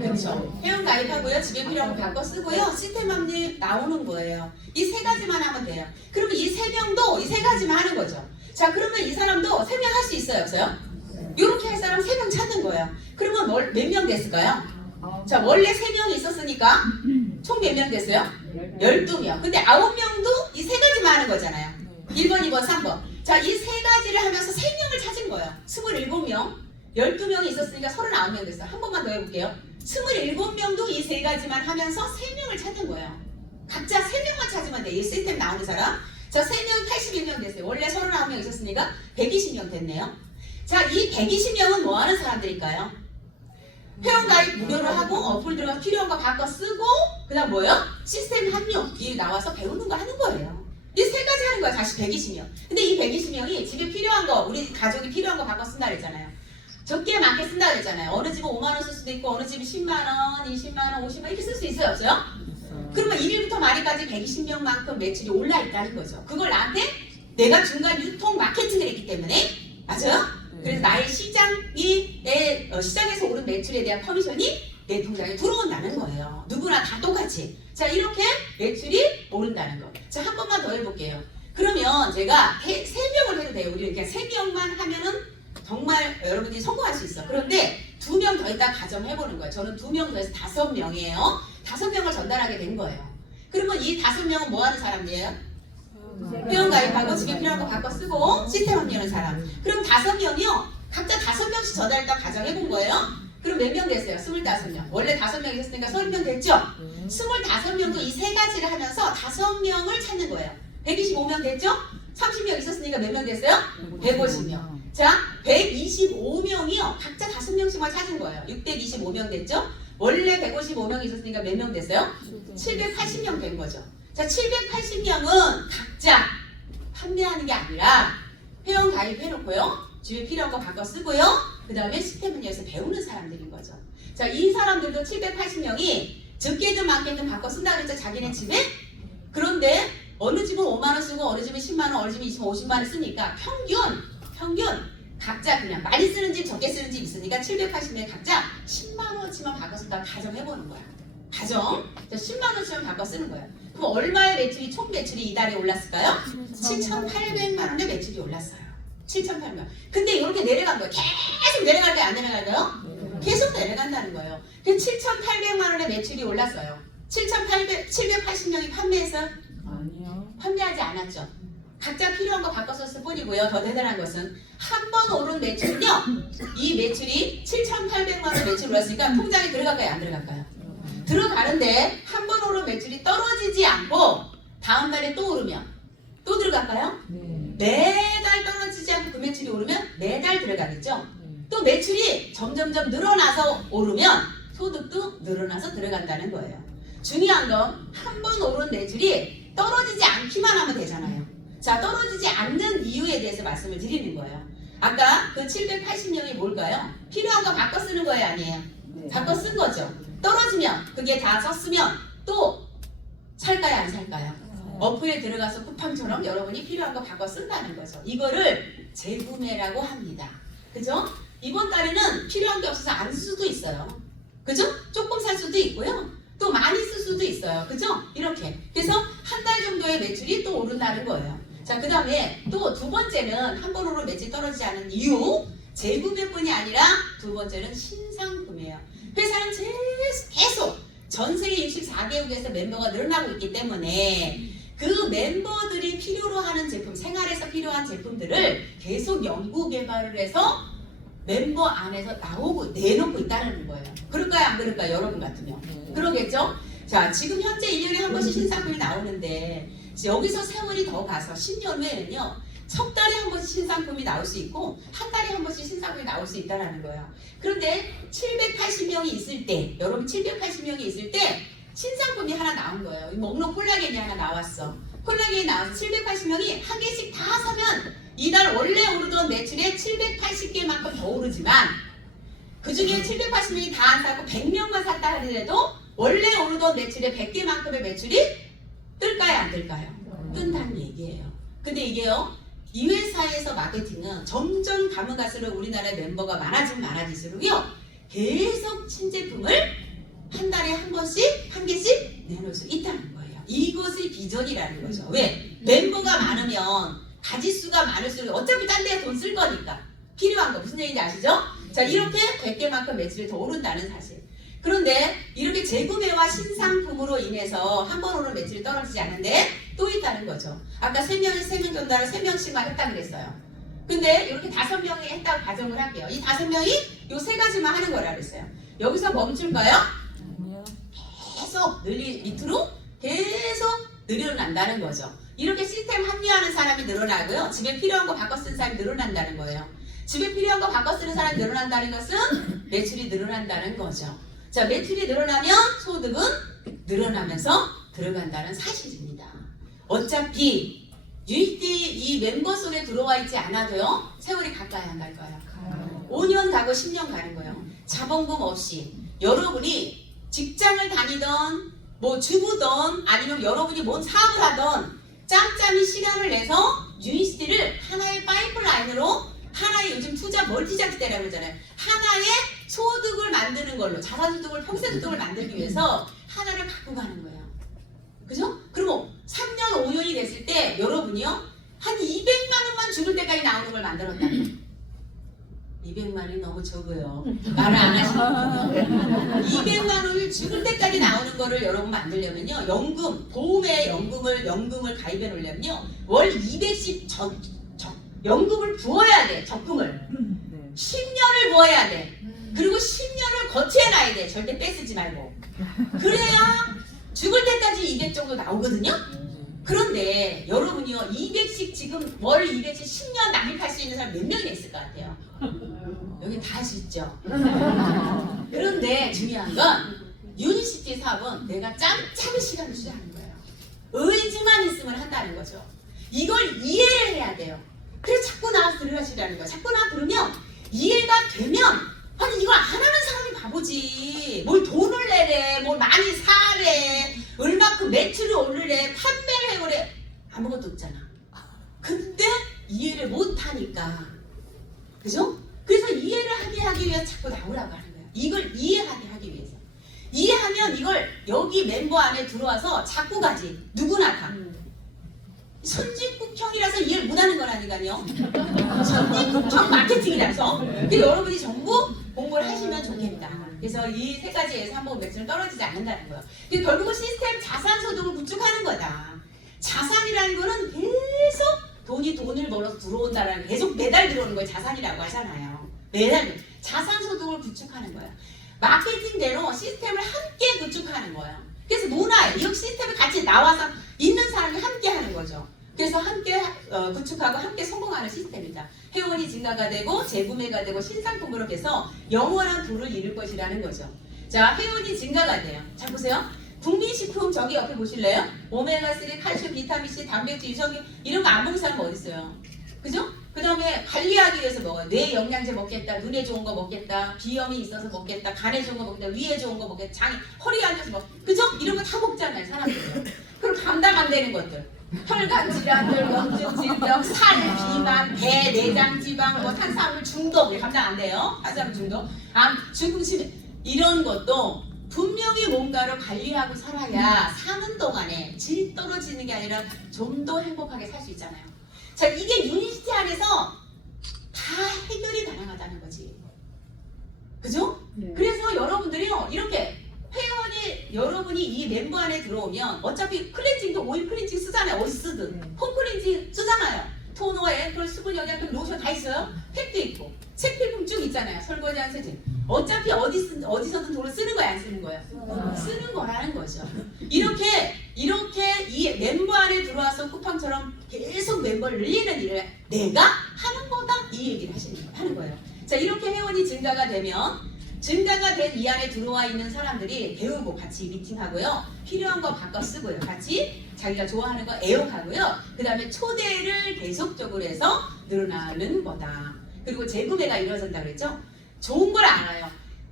그렇죠. 회원 가입하고요. 집에 필요한 거 바꿔 쓰고요. 시스템 합류 나오는 거예요. 이 세 가지만 하면 돼요. 그러면 이 3명도 이 세 가지만 하는 거죠. 자, 그러면 이 사람도 3명 할 수 있어요? 없어요? 이렇게 할 사람 3명 찾는 거예요. 그러면 몇 명 됐을까요? 자, 원래 3명이 있었으니까 총 몇 명 됐어요? 12명. 근데 9명도 이 세 가지만 하는 거잖아요. 1번, 2번, 3번. 자, 이 세 가지를 하면서 3명을 찾은 거예요. 27명. 12명이 있었으니까 39명 됐어요. 한 번만 더 해볼게요. 27명도 이 세 가지만 하면서 3명을 찾는 거예요. 각자 3명만 찾으면 돼요. 이 시스템 나오는 사람. 자, 3명 81명 됐어요. 원래 39명 있었으니까 120명 됐네요. 자, 이 120명은 뭐 하는 사람들일까요? 회원가입 무료로 하고 어플 들어가서 필요한 거 바꿔 쓰고 그 다음 뭐예요? 시스템 합류. 이 나와서 배우는 거 하는 거예요. 이 세 가지 하는 거야. 다시 120명. 근데 이 120명이 집에 필요한 거, 우리 가족이 필요한 거 바꿔 쓴다 그랬잖아요. 적게 많게 쓴다 그랬잖아요. 어느 집은 5만 원 쓸 수도 있고 어느 집은 10만 원, 20만 원, 50만 원 이렇게 쓸 수 있어요? 없어요? 그러면 1일부터 말일까지 120명만큼 매출이 올라 있다는 거죠. 그걸 나한테 내가 중간 유통 마케팅을 했기 때문에 맞아요? 그래서 나의 시장에서 오른 매출에 대한 커미션이 내 통장에 들어온다는 거예요. 누구나 다 똑같이. 자, 이렇게 매출이 오른다는 거. 자, 한 번만 더 해볼게요. 그러면 제가 3명을 해도 돼요. 우리 그냥 3명만 하면은 정말 여러분들이 성공할 수 있어. 그런데 2명 더 있다 가정해보는 거예요. 저는 2명 더 해서 5명이에요. 5명을 전달하게 된 거예요. 그러면 이 5명은 뭐 하는 사람들이에요? 회원 가입하고 집에 필요한 거 바꿔 쓰고 시스템 합류하는 사람. 그럼 5명이요. 각자 5명씩 전달했다 가정해본 거예요. 그럼 몇 명 됐어요? 25명. 원래 5명 있었으니까 30명 됐죠? 25명도 이 세 가지를 하면서 5명을 찾는 거예요. 125명 됐죠? 30명 있었으니까 몇 명 됐어요? 150명. 자, 125명이요. 각자 5명씩만 찾은 거예요. 625명 됐죠? 원래 155명 있었으니까 몇 명 됐어요? 780명 된 거죠. 자, 780명은 각자 판매하는 게 아니라 회원 가입해놓고요. 집에 필요한 거 바꿔 쓰고요. 그 다음에 시스템 분야에서 배우는 사람들인 거죠. 자, 이 사람들도 780명이 적게든 많게든 바꿔 쓴다 그랬죠. 자기네 집에. 그런데 어느 집은 5만 원 쓰고 어느 집은 10만 원, 어느 집은 20만 원, 50만 원 쓰니까 평균 각자 그냥 많이 쓰는 집, 적게 쓰는 집 있으니까 780명이 각자 10만 원치만 바꿔 쓴다 가정해보는 거야. 가정. 자, 10만 원치만 바꿔 쓰는 거야. 그럼 얼마의 매출이 총 매출이 이달에 올랐을까요? 7,800만 원의 매출이 올랐어요. 7,800만 원. 근데 이렇게 내려간 거예요. 계속 내려갈까요? 안 내려갈까요? 계속 내려간다는 거예요. 그래서 7,800만 원의 매출이 올랐어요. 780명이 판매해서 아니요. 판매하지 않았죠. 각자 필요한 거 바꿔 썼을 뿐이고요. 더 대단한 것은 한 번 오른 매출은요. 이 매출이 7,800만 원 매출 올랐으니까 통장에 들어갈까요? 안 들어갈까요? 들어가는데 한 번 오른 매출이 떨어지지 않고 다음 달에 또 오르면 또 들어갈까요? 네. 매달 떨어지지 않고 그 매출이 오르면 매달 들어가겠죠. 네. 또 매출이 점점점 늘어나서 오르면 소득도 늘어나서 들어간다는 거예요. 중요한 건 한 번 오른 매출이 떨어지지 않기만 하면 되잖아요. 자, 떨어지지 않는 이유에 대해서 말씀을 드리는 거예요. 아까 그 780명이 뭘까요? 필요한 거 바꿔 쓰는 거예요, 아니에요? 네. 바꿔 쓴 거죠. 떨어지면 그게 다 썼으면 또 살까요, 안 살까요? 어플에 들어가서 쿠팡처럼 여러분이 필요한 거 바꿔 쓴다는 거죠. 이거를 재구매라고 합니다. 그죠? 이번 달에는 필요한 게 없어서 안 쓸 수도 있어요. 그죠? 조금 살 수도 있고요. 또 많이 쓸 수도 있어요. 그죠? 이렇게. 그래서 한 달 정도의 매출이 또 오른다는 거예요. 자, 그 다음에 또 두 번째는 한 번 오른 매출이 떨어지지 않은 이유, 재구매뿐이 아니라 두 번째는 신상구매예요. 회사는 계속 전 세계 64개국에서 멤버가 늘어나고 있기 때문에 그 멤버들이 필요로 하는 제품, 생활에서 필요한 제품들을 계속 연구 개발을 해서 멤버 안에서 나오고 내놓고 있다는 거예요. 그럴까요? 안 그럴까요? 여러분 같으면. 네. 그러겠죠? 자, 지금 현재 1년에 한 번씩 신상품이 나오는데 여기서 세월이 더 가서 10년 후에는요. 석 달에 한 번씩 신상품이 나올 수 있고 한 달에 한 번씩 신상품이 나올 수 있다는 거예요. 그런데 780명이 있을 때, 여러분 780명이 있을 때 신상품이 하나 나온 거예요. 목록 콜라겐이 하나 나왔어. 콜라겐이 나와서 780명이 한 개씩 다 사면 이달 원래 오르던 매출의 780개만큼 더 오르지만 그 중에 780명이 다 안 사고 100명만 샀다 하더라도 원래 오르던 매출의 100개만큼의 매출이 뜰까요? 안 뜰까요? 뜬다는 얘기예요. 근데 이게요. 이 회사에서 마케팅은 점점 가면 갈수록 우리나라의 멤버가 많아지면 많아질수록요. 계속 신제품을 한 달에 한 번씩, 한 개씩 내놓을 수 있다는 거예요. 이것이 비전이라는 거죠. 왜? 멤버가 많으면 가짓수가 많을수록 어차피 딴 데에 돈 쓸 거니까 필요한 거 무슨 얘기인지 아시죠? 자, 이렇게 100개만큼 매출이 더 오른다는 사실. 그런데 이렇게 재구매와 신상품으로 인해서 한 번 오른 매출이 떨어지지 않는데 또 있다는 거죠. 아까 3명이 3명 전달을 3명씩만 했다 그랬어요. 근데 이렇게 5명이 했다고 가정을 할게요. 이 5명이 요 3가지만 하는 거라 그랬어요. 여기서 멈출까요? 아니요. 계속 밑으로 계속 늘어난다는 거죠. 이렇게 시스템 합리화하는 사람이 늘어나고요. 집에 필요한 거 바꿔 쓰는 사람이 늘어난다는 거예요. 집에 필요한 거 바꿔 쓰는 사람이 늘어난다는 것은 매출이 늘어난다는 거죠. 자, 매출이 늘어나면 소득은 늘어나면서 들어간다는 사실입니다. 어차피 유익이 이 멤버 속에 들어와 있지 않아도요. 세월이 갈까요? 안 갈까요? 가요. 5년 가고 10년 가는 거예요. 자본금 없이 여러분이 직장을 다니던 뭐 주부던 아니면 여러분이 뭔 사업을 하던 짬짬이 시간을 내서 유니시티를 하나의 파이프라인으로 하나의 요즘 투자 멀티자트 때라고 그러잖아요. 하나의 소득을 만드는 걸로 자산소득을 평생소득을 만들기 위해서 하나를 갖고 가는 거예요. 그죠? 그리고 3년 5년이 됐을 때 여러분이요 한 200만 원만 죽을 때까지 나오는 걸 만들었다는 거예요. 200만 원이 너무 적어요. 말을 안 하시는 200만 원을 죽을 때까지 나오는 거를 여러분 만들려면요. 연금, 보험에 연금을 가입해 놓으려면요. 월 200씩 연금을 부어야 돼. 적금을. 네. 10년을 부어야 돼. 그리고 10년을 거치해놔야 돼. 절대 뺏쓰지 말고. 그래야 죽을 때까지 200 정도 나오거든요. 그런데 여러분이요 200씩 지금 월 200씩 10년 낭입할 수 있는 사람 몇 명이나 있을 것 같아요? 여기 다 할 수 있죠. 그런데 중요한 건 유니시티 사업은 내가 짬짬이 시간을 투자하는 거예요. 의지만 있으면 한다는 거죠. 이걸 이해를 해야 돼요. 그래서 자꾸 나와서 들어가시라는 거예요. 자꾸 나와 들으면 이해가 되면 아니 이걸 안 하는 사람이 바보지. 뭘 돈을 내래, 뭘 많이 사래, 얼마큼 매출을 오르래, 판매를 해오래 아무것도 없잖아. 근데 이해를 못하니까 그죠? 그래서 이해를 하게 하기 위해서 자꾸 나오라고 하는 거예요. 이걸 이해하게 하기 위해서. 이해하는 하면 이걸 여기 멤버 안에 들어와서 자꾸 가지. 누구나 다. 선진국형이라서 이해를 못하는 거라니까요. 선진국형 마케팅이라서. 근데 여러분이 전부 공부를 하시면 좋겠다. 그래서 이 세 가지에서 한번 매출은 떨어지지 않는다는 거예요. 근데 결국은 시스템 자산소득을 구축하는 거다. 자산이라는 거는 계속 돈을 벌어서 들어온다라는, 계속 매달 들어오는 걸 자산이라고 하잖아요. 매달 자산소득을 구축하는 거예요. 마케팅대로 시스템을 함께 구축하는 거예요. 그래서 문화에 이 시스템을 같이 나와서 있는 사람이 함께 하는 거죠. 그래서 함께 구축하고 함께 성공하는 시스템이다. 회원이 증가가 되고 재구매가 되고 신상품으로 해서 영원한 부를 이룰 것이라는 거죠. 자, 회원이 증가가 돼요. 자, 보세요. 국민식품 저기 옆에 보실래요? 오메가3, 칼슘, 비타민C, 단백질, 유성균 이런 거 안 먹는 사람 어디 있어요? 그죠? 그 다음에 관리하기 위해서 먹어요. 뇌 영양제 먹겠다, 눈에 좋은 거 먹겠다, 비염이 있어서 먹겠다, 간에 좋은 거 먹겠다, 위에 좋은 거 먹겠다, 장이 허리 안 좋아서 그죠? 이런 거 다 먹잖아요, 사람들이. 그럼 감당 안 되는 것들. 혈관 질환들, 염증 질병, 살, 비만, 배, 내장 지방, 뭐 탄수화물 중독 감당 안 돼요. 탄수화물 중독, 암, 중풍치 이런 것도 분명히 뭔가를 관리하고 살아야 사는 동안에 질 떨어지는 게 아니라 좀 더 행복하게 살 수 있잖아요. 자, 이게 유니티 안에서 다 해결이 가능하다는 거지. 그죠? 네. 그래서 여러분들이요, 이렇게 회원이 여러분이 이 멤버 안에 들어오면 어차피 클렌징도 오일 클렌징 쓰잖아요. 어디 쓰든 폼 클렌징 쓰잖아요. 토너, 앰플, 수분 영양제, 로션 다 있어요. 팩도 있고 색필품 쭉 있잖아요. 설거지한 세제. 어차피 어디서든 돈을 쓰는 거야, 안 쓰는 거야? 쓰는 거라는 거죠. 이렇게 이 멤버 안에 들어와서 쿠팡처럼 계속 멤버를 늘리는 일을 내가 하는 거다, 이 얘기를 하는 거예요. 자, 이렇게 회원이 증가가 되면 증가가 된 이 안에 들어와 있는 사람들이 배우고 같이 미팅하고요. 필요한 거 바꿔 쓰고요. 같이 자기가 좋아하는 거 애용하고요. 그 다음에 초대를 계속적으로 해서 늘어나는 거다. 그리고 재구매가 이루어진다고 그랬죠? 좋은 걸 알아요.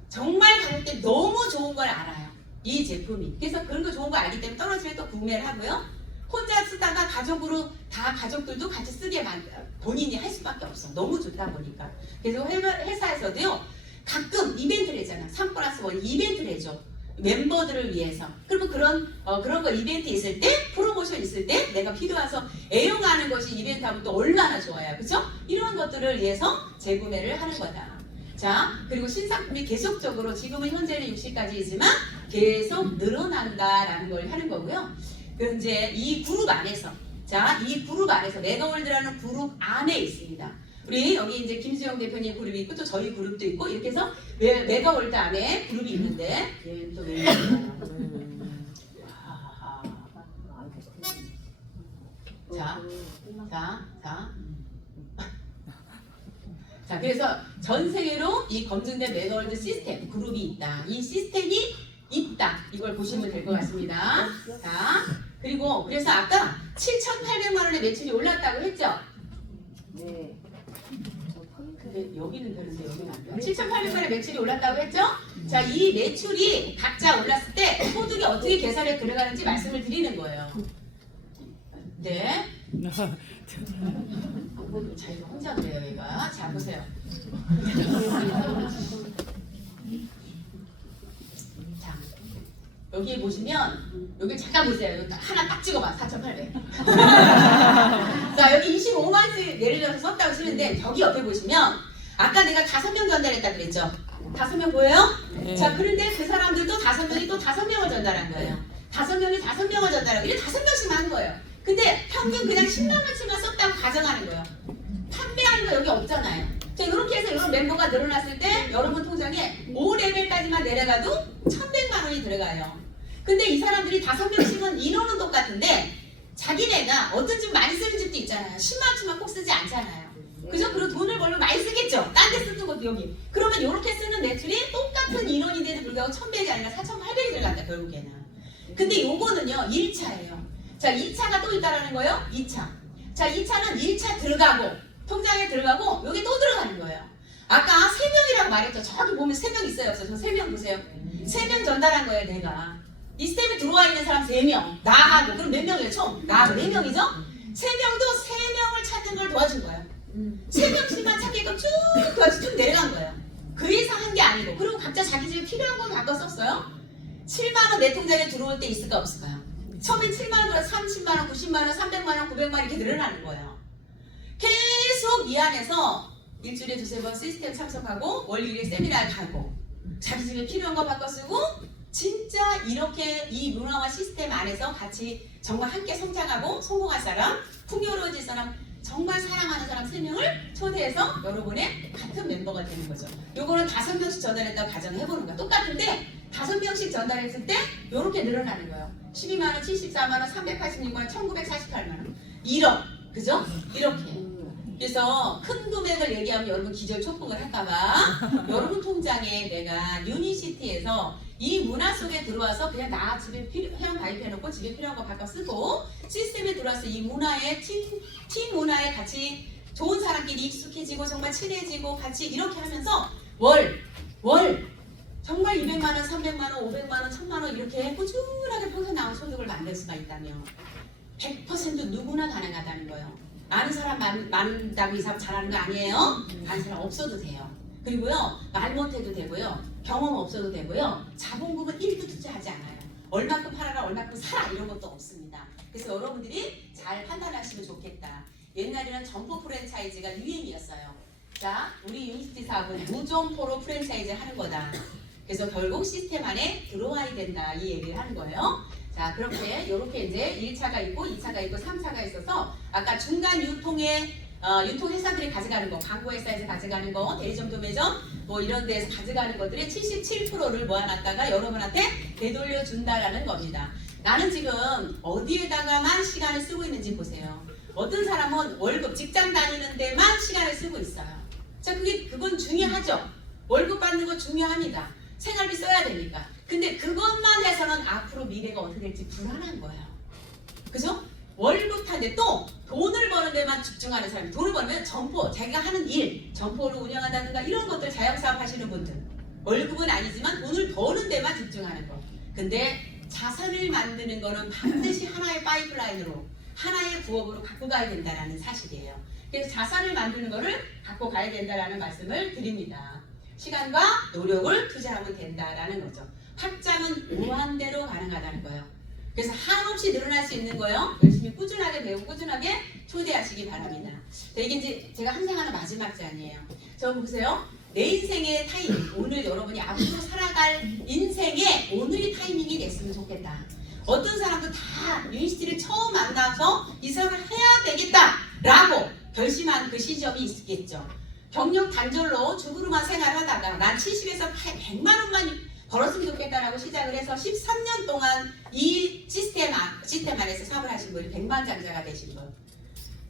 정말 가격대 너무 좋은 걸 알아요. 이 제품이. 그래서 그런 거 좋은 거 알기 때문에 떨어지면 또 구매를 하고요. 혼자 쓰다가 가족으로 다 가족들도 같이 쓰게 본인이 할 수밖에 없어. 너무 좋다 보니까. 그래서 회사에서도요. 가끔 이벤트를 했잖아. 3+1 이벤트를 해줘. 멤버들을 위해서. 그러면 그런 거 이벤트 있을 때, 프로모션 있을 때 내가 필요해서 애용하는 것이 이벤트 하면 또 얼마나 좋아요. 그죠? 이런 것들을 위해서 재구매를 하는 거다. 자, 그리고 신상품이 계속적으로 지금은 현재는 60까지이지만 계속 늘어난다라는 걸 하는 거고요. 그 이제 이 그룹 안에서, 자, 이 그룹 안에서 메가월드라는 그룹 안에 있습니다. 우리 여기 이제 김수영 대표님 그룹이 있고 또 저희 그룹도 있고 이렇게 해서 메가월드 안에 그룹이 있는데 얘는 또 왜 이러냐. 자, 그래서 전 세계로 이 검증된 메가월드 시스템 그룹이 있다. 이 시스템이 있다. 이걸 보시면 될 것 같습니다. 자, 그리고 그래서 아까 7,800만 원의 매출이 올랐다고 했죠? 네. 근데 여기는 되는데 여기는 안 돼요. 7,800만 원의 매출이 올랐다고 했죠? 자, 이 매출이 각자 올랐을 때 소득이 어떻게 계산에 들어가는지 말씀을 드리는 거예요. 네. 자기가 혼자 그래요, 얘가. 자, 보세요. 자, 여기 보시면 여기 잠깐 보세요. 여기 하나 딱 찍어봐. 4,800. 자, 여기 25만씩 예를 들어서 썼다고 치는데 여기 옆에 보시면 아까 내가 5명 전달했다 그랬죠? 5명 보여요? 네. 자, 그런데 그 사람들도 5명이 또 5명을 전달한 거예요. 5명이 5명을 전달하고 이게 5명씩만 하는 거예요. 근데 평균 그냥 10만 원씩만 썼다고 가정하는 거예요. 판매하는 거 여기 없잖아요. 자, 이렇게 해서 이런 멤버가 늘어났을 때 여러분 통장에 5레벨까지만 내려가도 1,100만 원이 들어가요. 근데 이 사람들이 5명씩은 인원은 똑같은데 자기네가 어떤 집 많이 쓰는 집도 있잖아요. 10만 원씩만 꼭 쓰지 않잖아요. 그죠? 그리고 돈을 벌면 많이 쓰겠죠? 딴 데 쓰는 것도 여기. 그러면 이렇게 쓰는 매출이 똑같은 인원인데도 불구하고 1,100이 아니라 4,800이 들어간다, 결국에는. 근데 요거는요, 1차예요. 자, 2차가 또 있다라는 거예요? 2차. 자, 2차는 1차 들어가고, 통장에 들어가고, 여기 또 들어가는 거예요. 아까 3명이라고 말했죠? 저기 보면 3명 있어요, 없어요? 저 3명 보세요. 3명 전달한 거예요, 내가. 이 스텝에 들어와 있는 사람 3명. 나하고, 그럼 몇 명이에요, 총? 나하고 4명이죠? 3명도 3명을 찾는 걸 도와준 거예요. 3명씩만 찾게끔 쭉 도와서 쭉 내려간 거예요. 그 이상 한 게 아니고. 그리고 각자 자기 집에 필요한 건 바꿔 썼어요. 7만 원 내 통장에 들어올 때 있을까 없을까요? 처음에 7만 원 들어 30만 원, 90만 원, 300만 원, 900만 원 이렇게 늘어나는 거예요. 계속 이 안에서 일주일에 두세 번 시스템 참석하고 월요일에 세미나 가고 자기 집에 필요한 거 바꿔 쓰고 진짜 이렇게 이 문화와 시스템 안에서 같이 정말 함께 성장하고 성공할 사람, 풍요로워질 사람, 정말 사랑하는 사람 3명을 초대해서 여러분의 같은 멤버가 되는 거죠. 요거는 5명씩 전달했다고 가정해보는 거야. 똑같은데 5명씩 전달했을 때 요렇게 늘어나는 거예요. 12만 원, 74만 원, 386만 원, 1948만 원, 1억, 그죠? 이렇게. 그래서 큰 금액을 얘기하면 여러분 기절 촉풍을 할까봐 여러분 통장에 내가 유니시티에서 이 문화 속에 들어와서 그냥 나 집에 회원 가입해놓고 집에 필요한 거 바꿔 쓰고 시스템에 들어와서 이 문화에 팀 문화에 같이 좋은 사람끼리 익숙해지고 정말 친해지고 같이 이렇게 하면서 월 정말 200만 원, 300만 원, 500만 원, 1000만 원 이렇게 꾸준하게 평생 나온 소득을 만들 수가 있다면 100% 누구나 가능하다는 거예요. 아는 사람 많다고 이 사람 잘하는 거 아니에요? 아는 사람 없어도 돼요. 그리고요 말 못해도 되고요 경험 없어도 되고요 자본금은 1도 투자하지 않아요. 얼마큼 팔아라 얼마큼 사라 이런 것도 없습니다. 그래서 여러분들이 잘 판단하시면 좋겠다. 옛날에는 점포 프랜차이즈가 유행이었어요. 자 우리 유니시티 사업은 무점포로 프랜차이즈 하는 거다. 그래서 결국 시스템 안에 들어와야 된다 이 얘기를 하는 거예요. 자 그렇게 이렇게 이제 1차가 있고 2차가 있고 3차가 있어서 아까 중간 유통의 유통회사들이 가져가는 거 광고회사에서 가져가는 거 대리점도 매점 뭐 이런 데에서 가져가는 것들의 77%를 모아놨다가 여러분한테 되돌려준다라는 겁니다. 나는 지금 어디에다가만 시간을 쓰고 있는지 보세요. 어떤 사람은 월급 직장 다니는 데만 시간을 쓰고 있어요. 자 그건 중요하죠. 월급 받는 거 중요합니다. 생활비 써야 되니까. 근데 그것만 해서는 앞으로 미래가 어떻게 될지 불안한 거예요. 그죠? 월급 탄데 또 돈을 버는 데만 집중하는 사람이 돈을 벌면 점포, 자기가 하는 일, 점포를 운영한다든가 이런 것들 자영사업 하시는 분들 월급은 아니지만 돈을 버는 데만 집중하는 거. 근데 자산을 만드는 거는 반드시 하나의 파이프라인으로 하나의 부업으로 갖고 가야 된다는 사실이에요. 그래서 자산을 만드는 거를 갖고 가야 된다는 말씀을 드립니다. 시간과 노력을 투자하면 된다라는 거죠. 확장은 무한대로 가능하다는 거예요. 그래서 한없이 늘어날 수 있는 거예요. 열심히 꾸준하게 배우고 꾸준하게 초대하시기 바랍니다. 이게 이제 제가 항상 하는 마지막 잔이에요. 저 보세요. 내 인생의 타이밍, 오늘 여러분이 앞으로 살아갈 인생의 오늘이 타이밍이 됐으면 좋겠다. 어떤 사람도 다 유니시티를 처음 만나서 이 사람을 해야 되겠다라고 결심한 그 시점이 있겠죠. 경력 단절로 주부로만 생활하다가 난 70에서 100만 원만 벌었으면 좋겠다라고 시작을 해서 13년 동안 이 시스템 안에서 사업을 하신 분이 백만장자가 되신 분.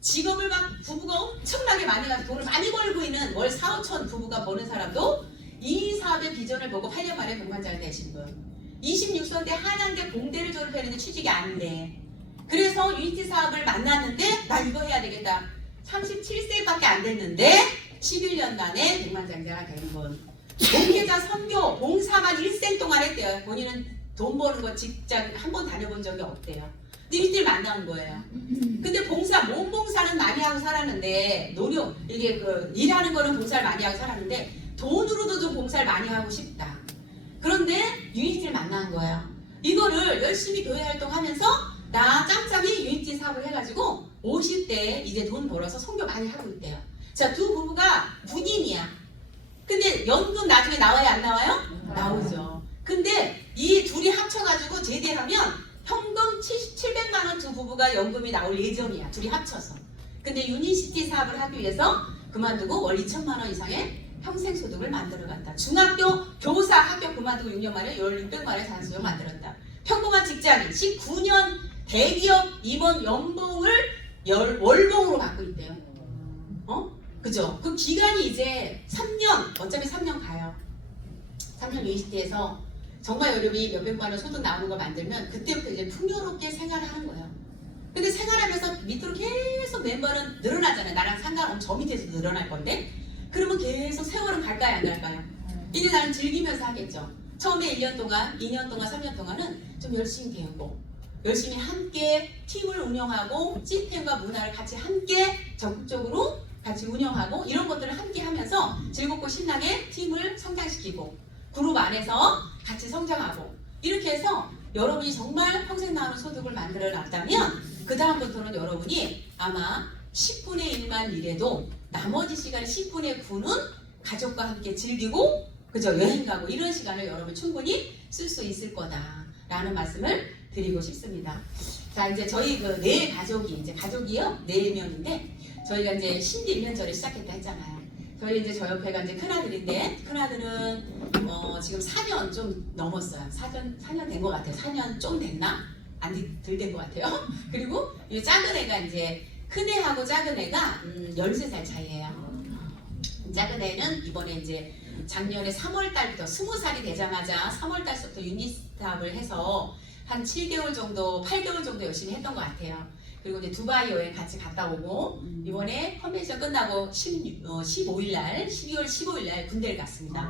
직업을 막 부부가 엄청나게 많이 가서 돈을 많이 벌고 있는 월 4, 5천 부부가 버는 사람도 이 사업의 비전을 보고 8년 만에 백만장자 되신 분. 26살 때 한양대 공대를 졸업했는데 취직이 안 돼. 그래서 유니티 사업을 만났는데 나 이거 해야 되겠다. 37세밖에 안 됐는데 11년 만에 백만장자가 된 분. 목회자 선교 봉사만 일생 동안 했대요. 본인은 돈 버는 거 직장 한 번 다녀본 적이 없대요. 니들 만난 거예요. 근데 몸 봉사는 많이 하고 살았는데 노력 이게 일하는 거는 봉사를 많이 하고 살았는데 돈으로도 좀 봉사를 많이 하고 싶다. 그런데 유니티를 만난 거예요. 이거를 열심히 교회 활동하면서 나 짬짬이 유니티 사업을 해가지고 50대 이제 돈 벌어서 선교 많이 하고 있대요. 자, 두 부부가 군인이야. 근데 연금 나중에 나와야 안 나와요? 나오죠. 근데 이 둘이 합쳐가지고 제대하면 현금 700만 원 두 부부가 연금이 나올 예정이야. 둘이 합쳐서. 근데 유니시티 사업을 하기 위해서 그만두고 월 2천만 원 이상의 평생 소득을 만들어간다. 중학교 교사 학교 그만두고 6년 만에 월 600만 원의 자산소득을 만들었다. 평범한 직장인 19년 대기업 임원 연봉을 월봉으로 받고 있대요. 그죠? 그 기간이 이제 3년, 어차피 3년 가요. 3년 유니시티에서 정말 여러분이 몇백만 원 소득 나오는 걸 만들면 그때부터 이제 풍요롭게 생활하는 거예요. 근데 생활하면서 밑으로 계속 멤버는 늘어나잖아요. 나랑 상관없이 저 밑에서 늘어날 건데 그러면 계속 세월은 갈까요? 안 갈까요? 이제 나는 즐기면서 하겠죠. 처음에 1년 동안, 2년 동안, 3년 동안은 좀 열심히 배우고 열심히 함께 팀을 운영하고 시스템과 문화를 같이 함께 적극적으로 같이 운영하고 이런 것들을 함께 하면서 즐겁고 신나게 팀을 성장시키고 그룹 안에서 같이 성장하고 이렇게 해서 여러분이 정말 평생 나오는 소득을 만들어 놨다면 그 다음부터는 여러분이 아마 10분의 1만 일해도 나머지 시간 10분의 9는 가족과 함께 즐기고 그죠? 여행 가고 이런 시간을 여러분 충분히 쓸 수 있을 거다라는 말씀을 드리고 싶습니다. 자, 이제 저희 그 네 가족이 이제 가족이요 4명인데 저희가 이제 신디 1년 전에 시작했다 했잖아요. 저희 이제 저 옆에가 이제 큰아들인데 큰아들은 지금 4년 좀 넘었어요. 4년 된 것 같아요. 4년 좀 됐나? 덜 된 것 같아요. 그리고 이 작은 애가 이제 큰 애하고 작은 애가 13살 차이예요. 작은 애는 이번에 이제 작년에 3월 달부터 20살이 되자마자 3월 달부터 유니스탑을 해서 한 7개월 정도, 8개월 정도 열심히 했던 것 같아요. 그리고 이제 두바이 여행 같이 갔다 오고 이번에 컨벤션 끝나고 15일 날, 12월 15일 날 군대를 갔습니다.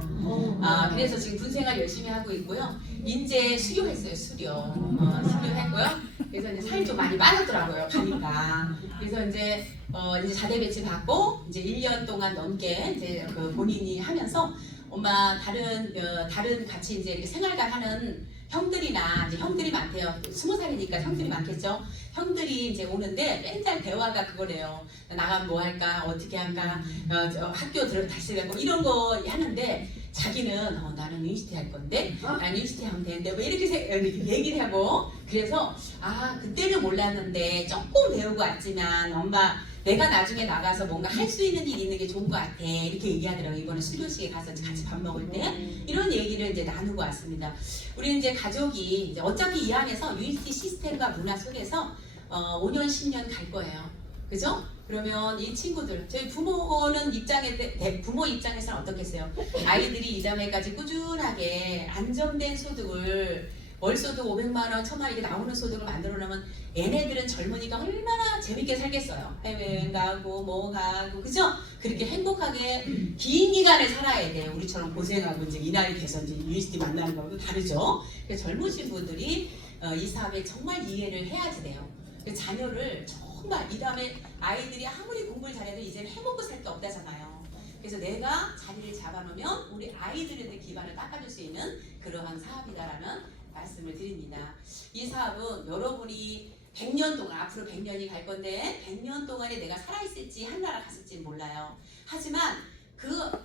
그래서 지금 군 생활 열심히 하고 있고요. 이제 수료했어요, 수료했고요. 그래서 이제 살이 좀 많이 빠졌더라고요, 가니까. 그래서 이제 자대 배치 받고 이제 1년 동안 넘게 이제 그 본인이 하면서 엄마 다른 같이 이제 이렇게 생활관 하는 형들이나 이제 형들이 많대요. 20살이니까 형들이 많겠죠. 형들이 이제 오는데 맨날 대화가 그거래요. 나가면 뭐 할까, 어떻게 할까, 학교 다시 가고 이런 거 하는데 자기는 나는 유니스티 할 건데, 난 유니스티 하면 되는데 뭐 이렇게 얘기를 하고 그래서 그때는 몰랐는데 조금 배우고 왔지만 엄마 내가 나중에 나가서 뭔가 할 수 있는 일이 있는 게 좋은 것 같아 이렇게 얘기하더라고요. 이번에 수료식에 가서 같이 밥 먹을 때 이런 얘기를 이제 나누고 왔습니다. 우리 이제 가족이 이제 어차피 이 안에서 유니티 시스템과 문화 속에서 5년 10년 갈 거예요. 그죠? 그러면 이 친구들 저희 부모 입장에서는 어떻겠어요? 아이들이 이 자매까지 꾸준하게 안정된 소득을 월소득 500만 원, 1000만 원 이렇게 나오는 소득을 만들어 놓으면 얘네들은 젊으니까 얼마나 재밌게 살겠어요. 해외여행 가고 뭐 가고 그죠? 그렇게 행복하게 긴 기간을 살아야 돼요. 우리처럼 고생하고 이제 이 나이 돼서 이제 유니스티 만나는 거하고 다르죠. 그래서 젊으신 분들이 이 사업에 정말 이해를 해야지 돼요. 자녀를 정말 이 다음에 아이들이 아무리 공부를 잘해도 이제는 해먹고 살 게 없다잖아요. 그래서 내가 자리를 잡아놓으면 우리 아이들한테 기반을 닦아줄 수 있는 그러한 사업이다라는 말씀을 드립니다. 이 사업은 여러분이 100년 동안 앞으로 100년이 갈 건데 100년 동안에 내가 살아있을지 하늘나라 갔을지는 몰라요. 하지만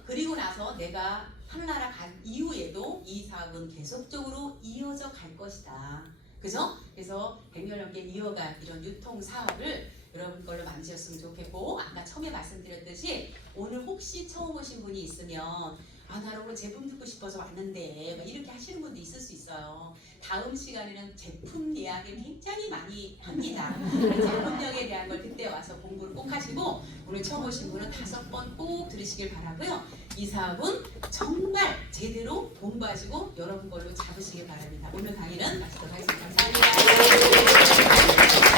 그리고 나서 내가 하늘나라 간 이후에도 이 사업은 계속적으로 이어져 갈 것이다. 그죠? 그래서 100년 넘게 이어갈 이런 유통 사업을 여러분 걸로 만드셨으면 좋겠고 아까 처음에 말씀드렸듯이 오늘 혹시 처음 오신 분이 있으면 나 오늘 제품 듣고 싶어서 왔는데 막 이렇게 하시는 분도 있을 수 있어요. 다음 시간에는 제품 예약을 굉장히 많이 합니다. 제품력에 대한 걸 그때 와서 공부를 꼭 하시고 오늘 처음 오신 분은 5번 꼭 들으시길 바라고요. 이 사업은 정말 제대로 공부하시고 여러분 걸로 잡으시길 바랍니다. 오늘 강의는 마치도록 하겠습니다. 감사합니다.